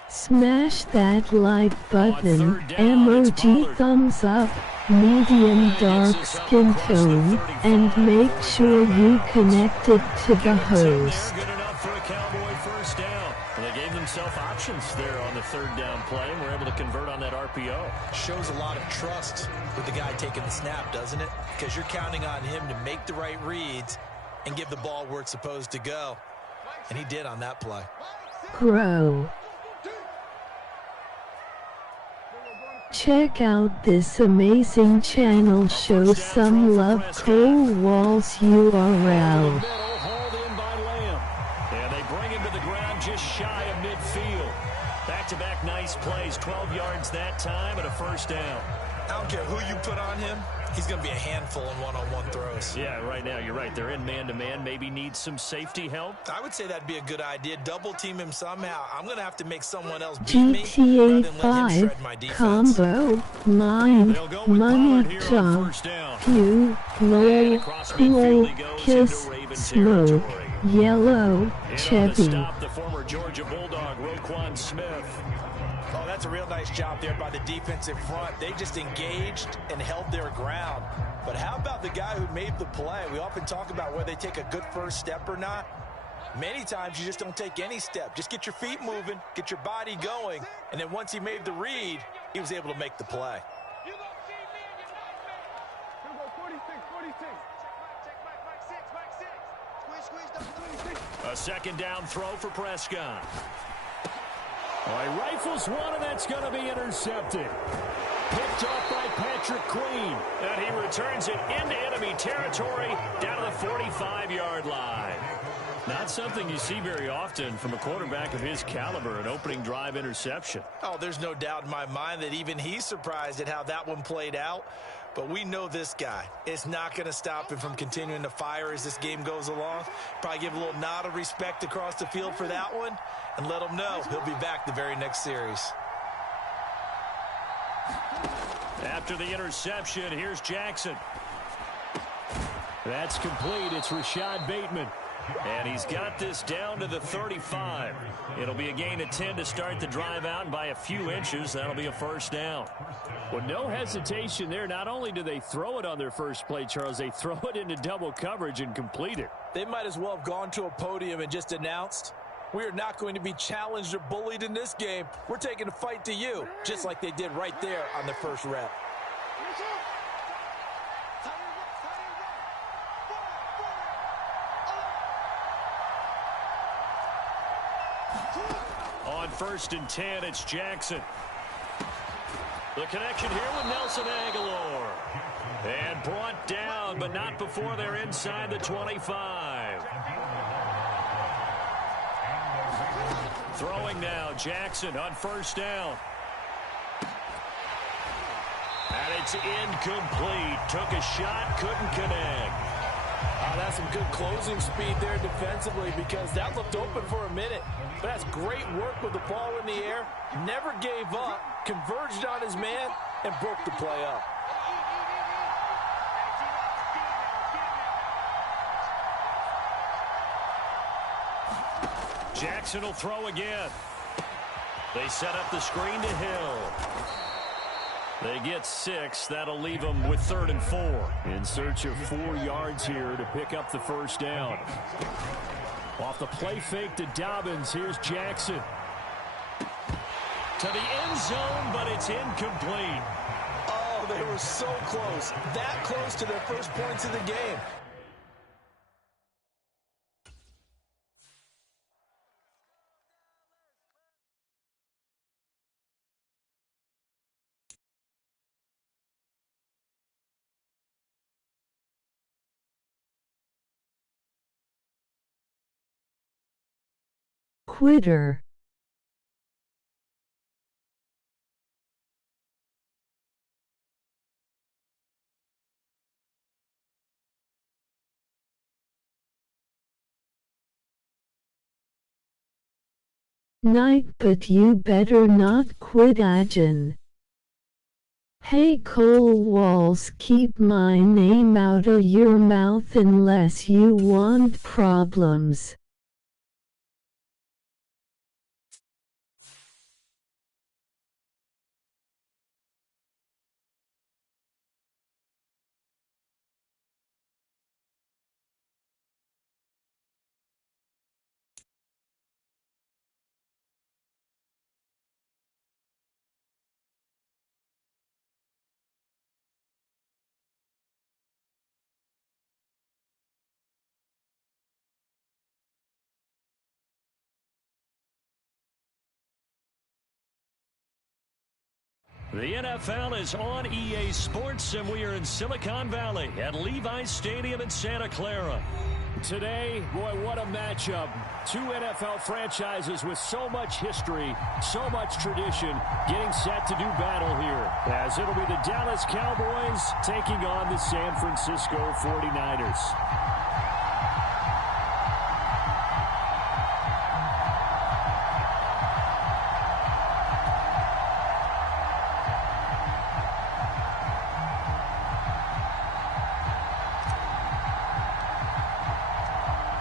Smash that like button, emoji thumbs up, medium dark skin tone, and make sure you connect it to the host. Good enough for a Cowboy first down. And they gave themselves options there on the 3rd down play and were able to convert on that RPO. Shows a lot of trust with the guy taking the snap, doesn't it? Because you're counting on him to make the right reads and give the ball where it's supposed to go. And he did on that play. Grow. Check out this amazing channel. Show some love. Cole Walls URL. Hauled in by Lamb. And they bring him to the ground just shy of midfield. Back-to-back nice plays. 12 yards that time and a first down. I don't care who you put on him. He's going to be a handful in one-on-one throws. Yeah, right now, you're right. They're in man-to-man. Maybe need some safety help. I would say that'd be a good idea. Double team him somehow. I'm going to have to make someone else beat me GTA rather than let him shred my 5 defense. combo mind money jump you low cool kiss smoke yellow Chevy. Stop the former Georgia Bulldog Roquan Smith. Oh, that's a real nice job there by the defensive front. They just engaged and held their ground. But how about the guy who made the play? We often talk about whether they take a good first step or not. Many times you just don't take any step. Just get your feet moving, get your body going, and then once he made the read, he was able to make the play. A second down throw for Prescott. Well, he rifles one, and that's going to be intercepted. Picked off by Patrick Queen. And he returns it into enemy territory down to the 45-yard line. Not something you see very often from a quarterback of his caliber, an opening drive interception. Oh, there's no doubt in my mind that even he's surprised at how that one played out. But we know this guy. It's not going to stop him from continuing to fire as this game goes along. Probably give a little nod of respect across the field for that one and let him know he'll be back the very next series. After the interception, here's Jackson. That's complete. It's Rashad Bateman. And he's got this down to the 35. It'll be a gain of 10 to start the drive out, and by a few inches, that'll be a first down. Well, no hesitation there. Not only do they throw it on their first play, Charles, they throw it into double coverage and complete it. They might as well have gone to a podium and just announced, we are not going to be challenged or bullied in this game. We're taking a fight to you, just like they did right there on the first rep. On 1st and 10, it's Jackson. The connection here with Nelson Aguilar. And brought down, but not before they're inside the 25. Throwing now, Jackson on 1st down. And it's incomplete. Took a shot, couldn't connect. That's some good closing speed there defensively because that looked open for a minute. But that's great work with the ball in the air. Never gave up, converged on his man, and broke the play up. Jackson will throw again. They set up the screen to Hill. They get 6. That'll leave them with 3rd and 4. In search of 4 yards here to pick up the first down. Off the play fake to Dobbins. Here's Jackson. To the end zone, but it's incomplete. Oh, they were so close. That close to their first points of the game. quitter. Night, but you better not quit agin. Hey Cole Walls, keep my name out of your mouth unless you want problems. The NFL is on EA Sports, and we are in Silicon Valley at Levi's Stadium in Santa Clara. Today, boy, what a matchup. Two NFL franchises with so much history, so much tradition, getting set to do battle here. As it'll be the Dallas Cowboys taking on the San Francisco 49ers.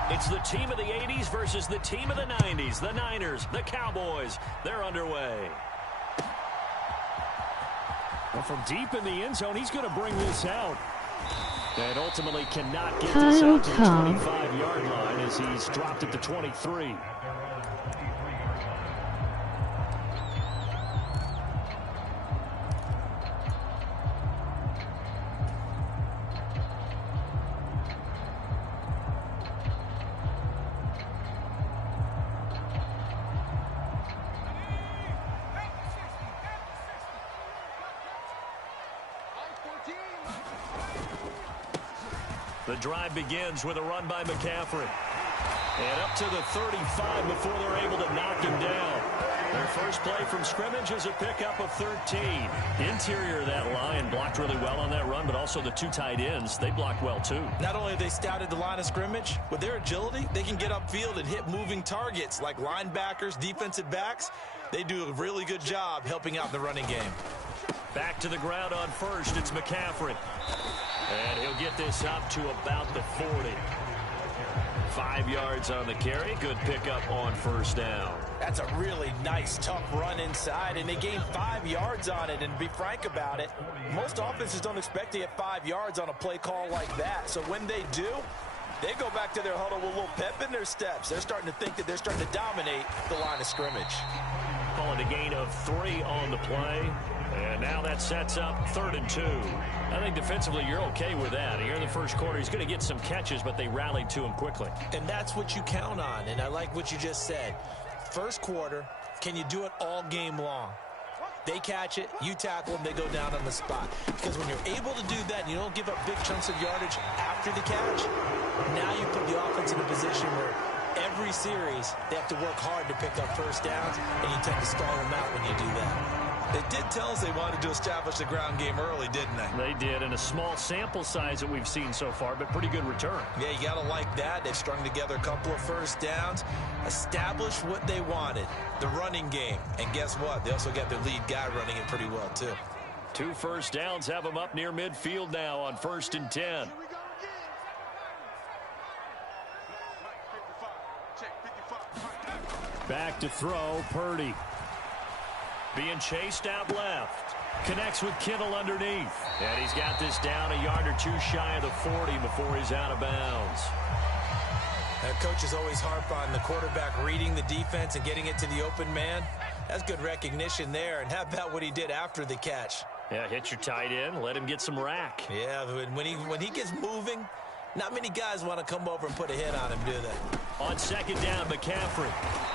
It's the team of the 80s versus the team of the 90s. The Niners, the Cowboys, they're underway. Well, from deep in the end zone, he's going to bring this out. And ultimately cannot get this out to the 25-yard line as he's dropped at the 23. The drive begins with a run by McCaffrey. And up to the 35 before they're able to knock him down. Their first play from scrimmage is a pickup of 13. Interior of that line blocked really well on that run, but also the two tight ends, they blocked well too. Not only have they scouted the line of scrimmage, with their agility, they can get upfield and hit moving targets like linebackers, defensive backs. They do a really good job helping out the running game. Back to the ground on first, it's McCaffrey. And he'll get this up to about the 40. 5 yards on the carry. Good pickup on first down. That's a really nice, tough run inside, and they gained 5 yards on it. And to be frank about it, most offenses don't expect to get 5 yards on a play call like that. So when they do, they go back to their huddle with a little pep in their steps. They're starting to think that they're starting to dominate the line of scrimmage. Calling a gain of 3 on the play. And now that sets up 3rd and 2. I think defensively you're okay with that. Here in the first quarter, he's going to get some catches, but they rallied to him quickly. And that's what you count on, and I like what you just said. First quarter, can you do it all game long? They catch it, you tackle them, they go down on the spot. Because when you're able to do that and you don't give up big chunks of yardage after the catch, now you put the offense in a position where every series they have to work hard to pick up first downs, and you tend to stall them out when you do that. They did tell us they wanted to establish the ground game early, didn't they? They did, in a small sample size that we've seen so far, but pretty good return. Yeah, you got to like that. They've strung together a couple of first downs, established what they wanted, the running game. And guess what? They also got their lead guy running it pretty well, too. 2 first downs have them up near midfield now on 1st and 10. Back to throw, Purdy. Being chased out left. Connects with Kittle underneath. And he's got this down a yard or 2 shy of the 40 before he's out of bounds. Coaches always harp on the quarterback reading the defense and getting it to the open man. That's good recognition there. And how about what he did after the catch? Yeah, hit your tight end, let him get some rack. Yeah, when he gets moving, not many guys want to come over and put a hit on him, do they? On 2nd down, McCaffrey.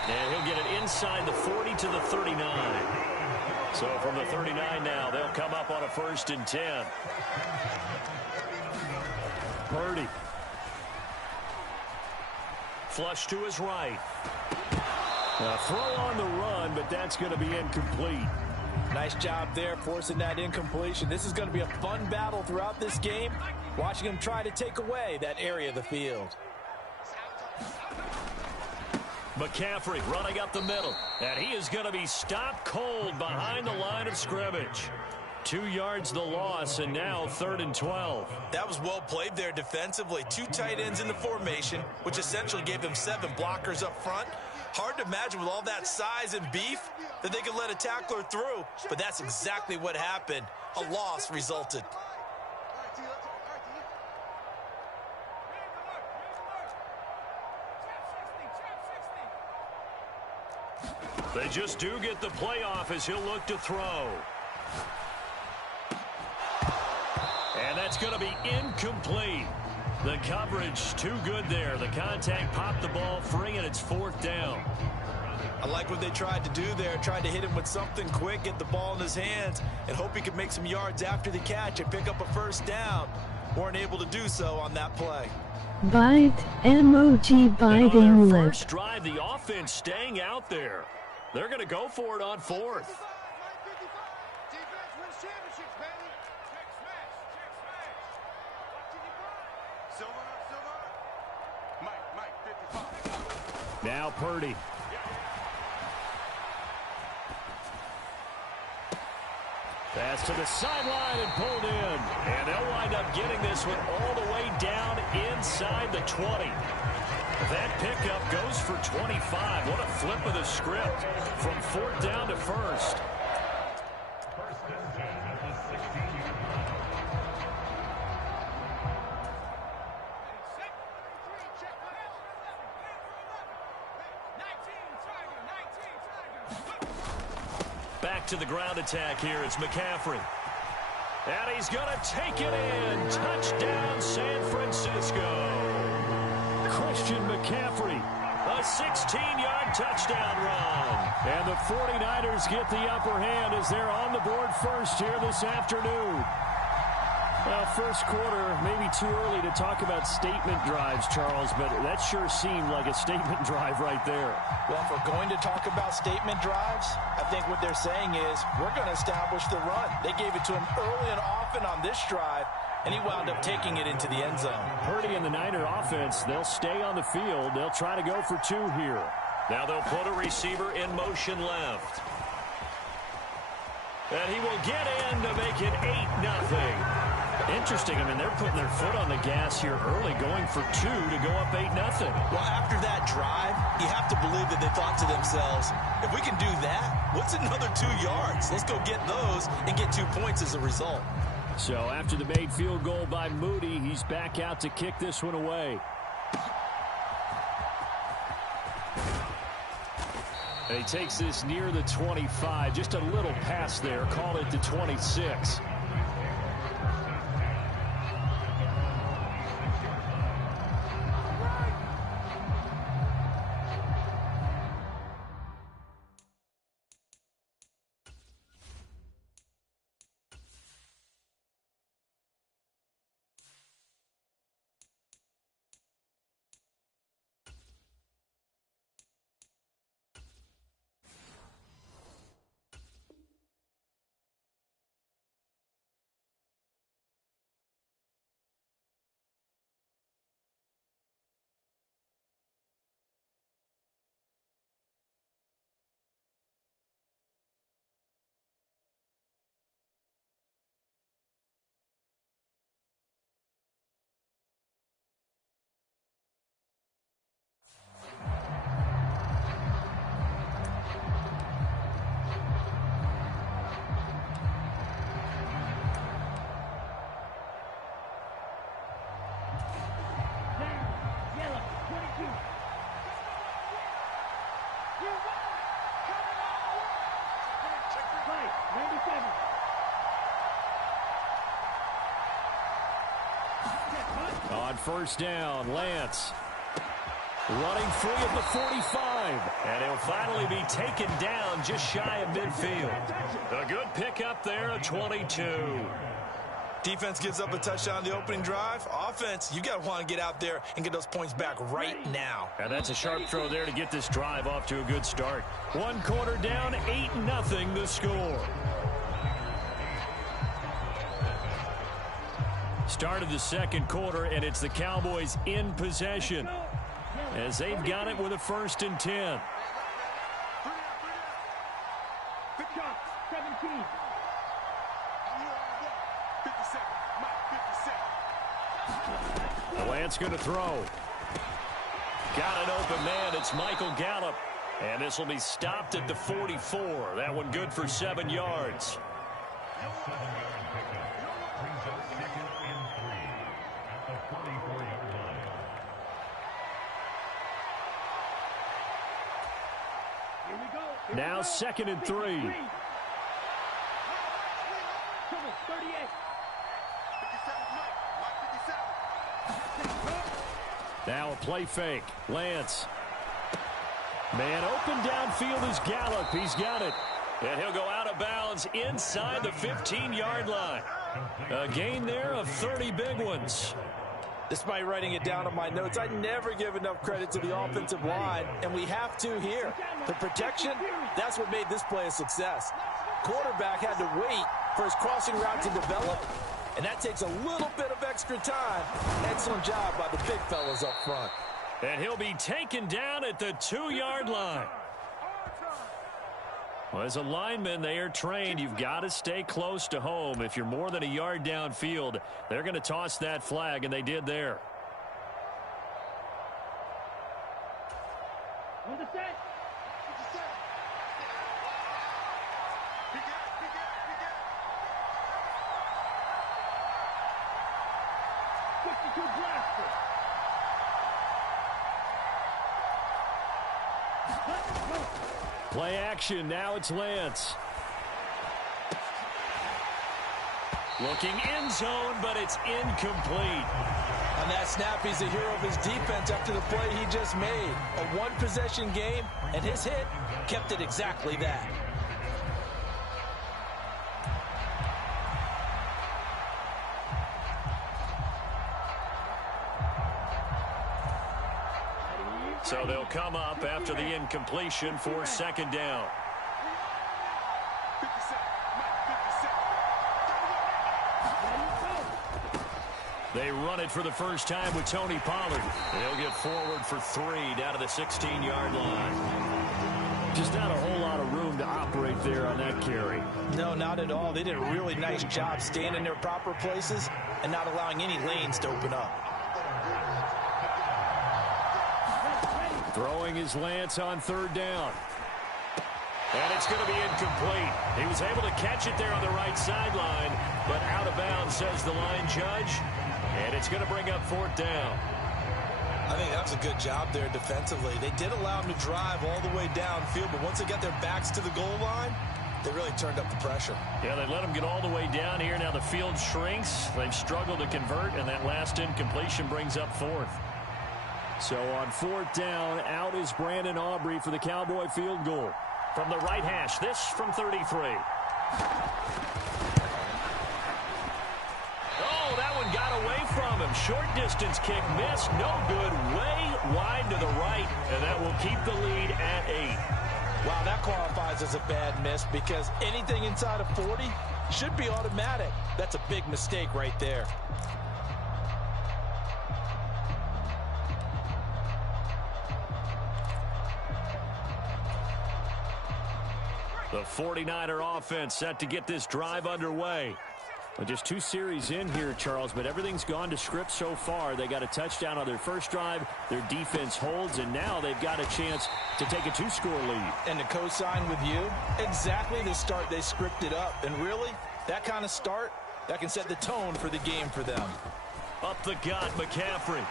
And he'll get it inside the 40 to the 39. So from the 39 now, they'll come up on a 1st and 10. Purdy. Flush to his right. A throw on the run, but that's going to be incomplete. Nice job there forcing that incompletion. This is going to be a fun battle throughout this game, watching him try to take away that area of the field. McCaffrey running up the middle, and he is going to be stopped cold behind the line of scrimmage. 2 yards the loss, and now 3rd and 12. That was well played there defensively. 2 tight ends in the formation, which essentially gave them 7 blockers up front. Hard to imagine with all that size and beef that they could let a tackler through, but that's exactly what happened. A loss resulted. They just do get the play off as he'll look to throw. And that's going to be incomplete. The coverage too good there. The contact popped the ball free, and it's 4th down. I like what they tried to do there. Tried to hit him with something quick, get the ball in his hands, and hope he could make some yards after the catch and pick up a 1st down. Weren't able to do so on that play. Bite, emoji biting lip. First drive, the offense staying out there. They're going to go for it on 4th. Now Purdy. Pass to the sideline and pulled in. And they'll wind up getting this one all the way down inside the 20. That pickup goes for 25. What a flip of the script from 4th down to 1st. Back to the ground attack here. It's McCaffrey. And he's going to take it in. Touchdown, San Francisco. Christian McCaffrey. A 16-yard touchdown run. And the 49ers get the upper hand as they're on the board first here this afternoon. Well, first quarter, maybe too early to talk about statement drives, Charles, but that sure seemed like a statement drive right there. Well, if we're going to talk about statement drives, I think what they're saying is we're going to establish the run. They gave it to him early and often on this drive, and he wound up taking it into the end zone. Purdy and the Niner offense, they'll stay on the field. They'll try to go for 2 here. Now they'll put a receiver in motion left. And he will get in to make it 8-0. Interesting. I mean, they're putting their foot on the gas here early, going for 2 to go up 8-0. Well, after that drive, you have to believe that they thought to themselves, if we can do that, what's another 2 yards? Let's go get those and get 2 points as a result. So after the made field goal by Moody, he's back out to kick this one away. And he takes this near the 25, just a little pass there, call it the 26. On first down, Lance running free at the 45. And he'll finally be taken down just shy of midfield. A good pickup there, a 22. Defense gives up a touchdown on the opening drive. Offense, you got to want to get out there and get those points back right now. And that's a sharp throw there to get this drive off to a good start. 1 quarter down, 8-0 the score. Start of the second quarter, and it's the Cowboys in possession as they've got it with a 1st and 10. Lance going to throw. Got an open man. It's Michael Gallup. And this will be stopped at the 44. That one good for 7 yards. Now 2nd and 3. Now a play fake. Lance. Man open downfield is Gallup. He's got it. And he'll go out of bounds inside the 15-yard line. A gain there of 30 big ones. Despite writing it down on my notes, I never give enough credit to the offensive line, and we have to here. The protection, that's what made this play a success. Quarterback had to wait for his crossing route to develop, and that takes a little bit of extra time. Excellent job by the big fellas up front. And he'll be taken down at the 2-yard line. Well, as a lineman, they are trained. You've got to stay close to home. If you're more than a yard downfield, they're going to toss that flag, and they did there. On the set. Play action. Now it's Lance. Looking end zone, but it's incomplete. On that snap, he's a hero of his defense after the play he just made. A one-possession game, and his hit kept it exactly that. So they'll come up after the incompletion for 2nd down. They run it for the first time with Tony Pollard. They'll get forward for 3 down to the 16-yard line. Just not a whole lot of room to operate there on that carry. No, not at all. They did a really nice job staying in their proper places and not allowing any lanes to open up. Throwing his Lance on 3rd down. And it's going to be incomplete. He was able to catch it there on the right sideline, but out of bounds, says the line judge. And it's going to bring up 4th down. I think that was a good job there defensively. They did allow him to drive all the way downfield, but once they got their backs to the goal line, they really turned up the pressure. Yeah, they let him get all the way down here. Now the field shrinks. They've struggled to convert, and that last incompletion brings up 4th. So on 4th down, out is Brandon Aubrey for the Cowboy field goal. From the right hash, this from 33. Oh, that one got away from him. Short distance kick missed. No good. Way wide to the right, and that will keep the lead at 8. Wow, that qualifies as a bad miss because anything inside of 40 should be automatic. That's a big mistake right there. The 49er offense set to get this drive underway. Well, just 2 series in here, Charles, but everything's gone to script so far. They got a touchdown on their first drive. Their defense holds, and now they've got a chance to take a 2-score lead. And to co-sign with you, exactly the start they scripted up. And really, that kind of start, that can set the tone for the game for them. Up the gut, McCaffrey.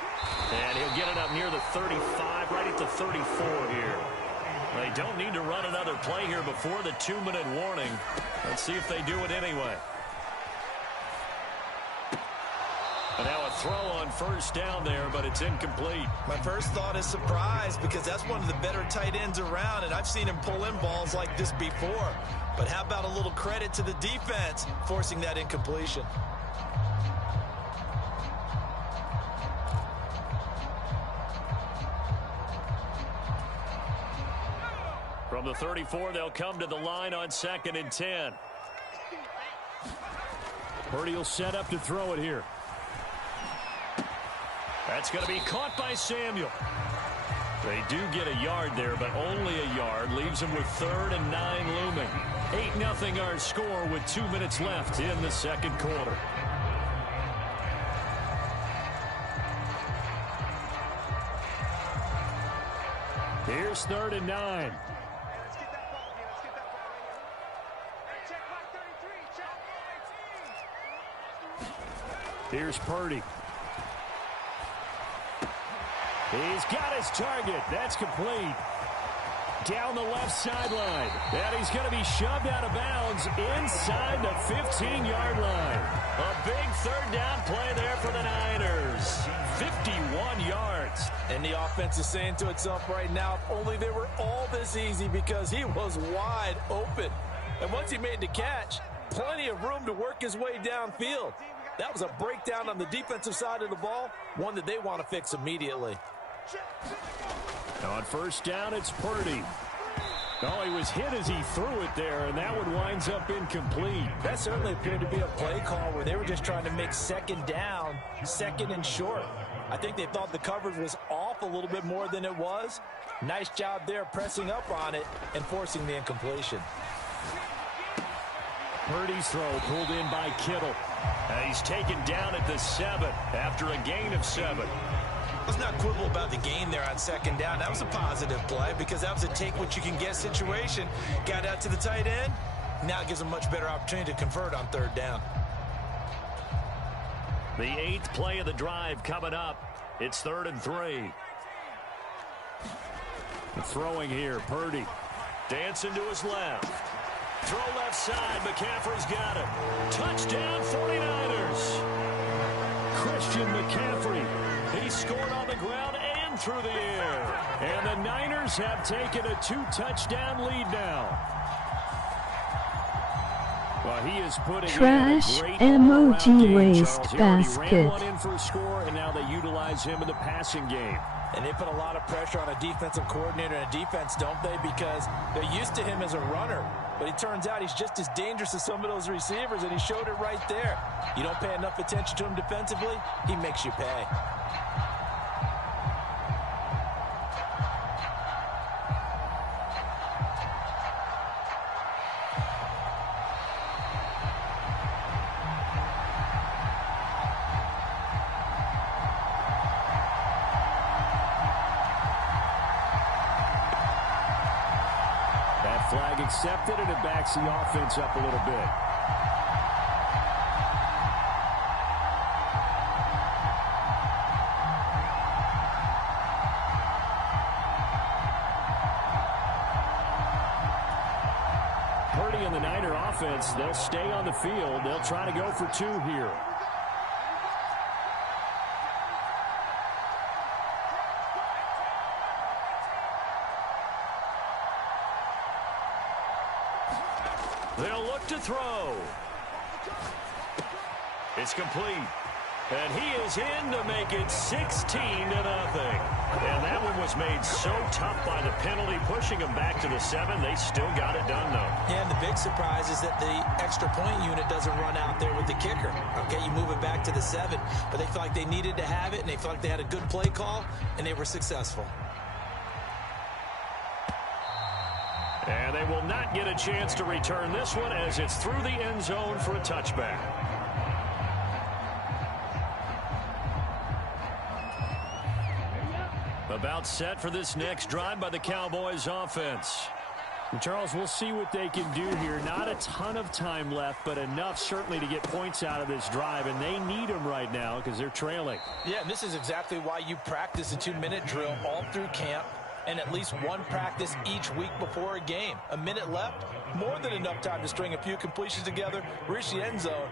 And he'll get it up near the 35, right at the 34 here. They don't need to run another play here before the 2-minute warning. Let's see if they do it anyway. And now a throw on 1st down there, but it's incomplete. My first thought is surprise because that's one of the better tight ends around, and I've seen him pull in balls like this before. But how about a little credit to the defense forcing that incompletion? From the 34, they'll come to the line on 2nd and 10. Purdy will set up to throw it here. That's going to be caught by Samuel. They do get a yard there, but only a yard. Leaves them with 3rd and 9 looming. 8-0 our score with 2 minutes left in the second quarter. Here's 3rd and 9. Here's Purdy. He's got his target. That's complete. Down the left sideline. And he's going to be shoved out of bounds inside the 15-yard line. A big 3rd down play there for the Niners. 51 yards. And the offense is saying to itself right now, if only they were all this easy, because he was wide open. And once he made the catch, plenty of room to work his way downfield. That was a breakdown on the defensive side of the ball, one that they want to fix immediately. On 1st down, it's Purdy. Oh, he was hit as he threw it there, and that one winds up incomplete. That certainly appeared to be a play call where they were just trying to make 2nd down, 2nd and short. I think they thought the coverage was off a little bit more than it was. Nice job there pressing up on it and forcing the incompletion. Purdy's throw pulled in by Kittle. And he's taken down at the 7 after a gain of 7. Let's not quibble about the gain there on 2nd down. That was a positive play because that was a take-what-you-can-get situation. Got out to the tight end. Now it gives them a much better opportunity to convert on 3rd down. The 8th play of the drive coming up. It's 3rd and 3. Throwing here, Purdy. Dancing to his left. Throw left side. McCaffrey's got it. Touchdown 49ers. Christian McCaffrey. He scored on the ground and through the air. And the Niners have taken a 2-touchdown lead now. Well, he is putting Trash in a great emoji waste Charles. He already basket. ran one in for a score, and now they utilize him in the passing game. And they put a lot of pressure on a defensive coordinator and a defense, don't they? Because they're used to him as a runner. But it turns out he's just as dangerous as some of those receivers, and he showed it right there. You don't pay enough attention to him defensively, he makes you pay. Flag accepted, and it backs the offense up a little bit. Purdy and the Niner offense, they'll stay on the field. They'll try to go for 2 here. They'll look to throw. It's complete. And he is in to make it 16-0. And that one was made so tough by the penalty, pushing him back to the 7. They still got it done, though. Yeah, and the big surprise is that the extra point unit doesn't run out there with the kicker. Okay, you move it back to the 7, but they felt like they needed to have it, and they felt like they had a good play call, and they were successful. And they will not get a chance to return this one as it's through the end zone for a touchback. About set for this next drive by the Cowboys offense. And Charles, we'll see what they can do here. Not a ton of time left, but enough certainly to get points out of this drive, and they need them right now because they're trailing. Yeah, and this is exactly why you practice a 2-minute drill all through camp, and at least one practice each week before a game. A minute left, more than enough time to string a few completions together, reach the end zone,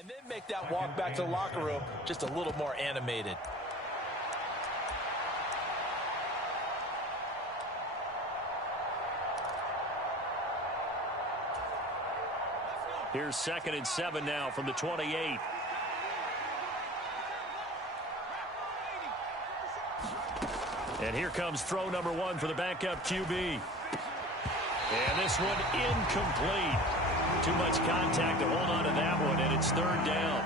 And then make that walk back to the locker room just a little more animated. Here's 2nd and 7 now from the 28. And here comes throw number 1 for the backup QB. And this one incomplete. Too much contact to hold on to that one, and it's 3rd down.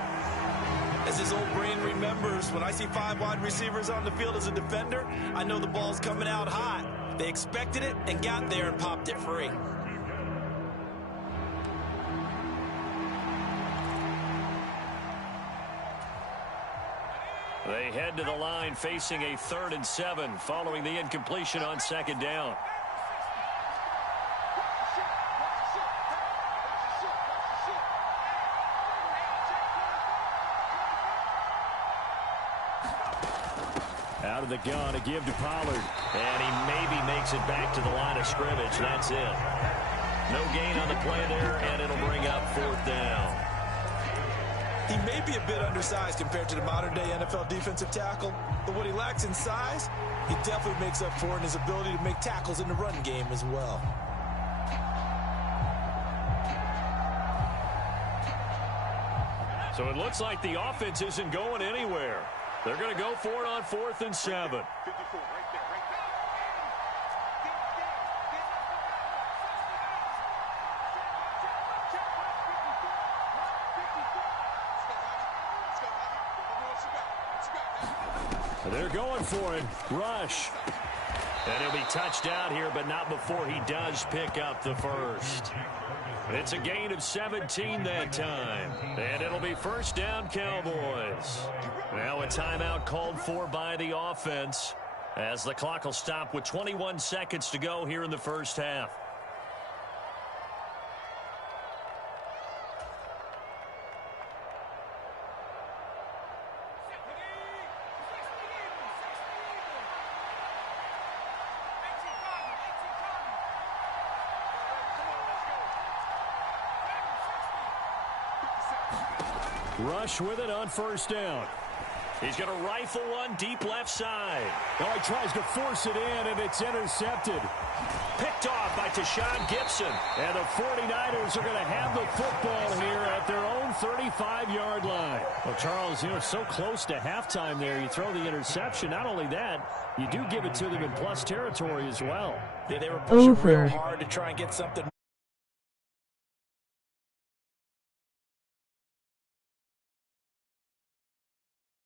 As his old brain remembers, when I see 5 wide receivers on the field as a defender, I know the ball's coming out hot. They expected it and got there and popped it free. They head to the line facing a 3rd and 7 following the incompletion on 2nd down. Out of the gun, a give to Pollard. And he maybe makes it back to the line of scrimmage. That's it. No gain on the play there, and it'll bring up 4th down. He may be a bit undersized compared to the modern-day NFL defensive tackle, but what he lacks in size, he definitely makes up for in his ability to make tackles in the run game as well. So it looks like the offense isn't going anywhere. They're going to go for it on 4th and 7. They're going for it. Rush. And he'll be touched out here, but not before he does pick up the first. It's a gain of 17 that time. And it'll be 1st down, Cowboys. Now a timeout called for by the offense as the clock will stop with 21 seconds to go here in the 1st half. Rush with it on 1st down. He's going to rifle one deep left side. Oh, he tries to force it in, and it's intercepted. Picked off by Tashawn Gibson. And the 49ers are going to have the football here at their own 35-yard line. Well, Charles, you know, it's so close to halftime there. You throw the interception. Not only that, you do give it to them in plus territory as well. Yeah, they were pushing real hard to try and get something.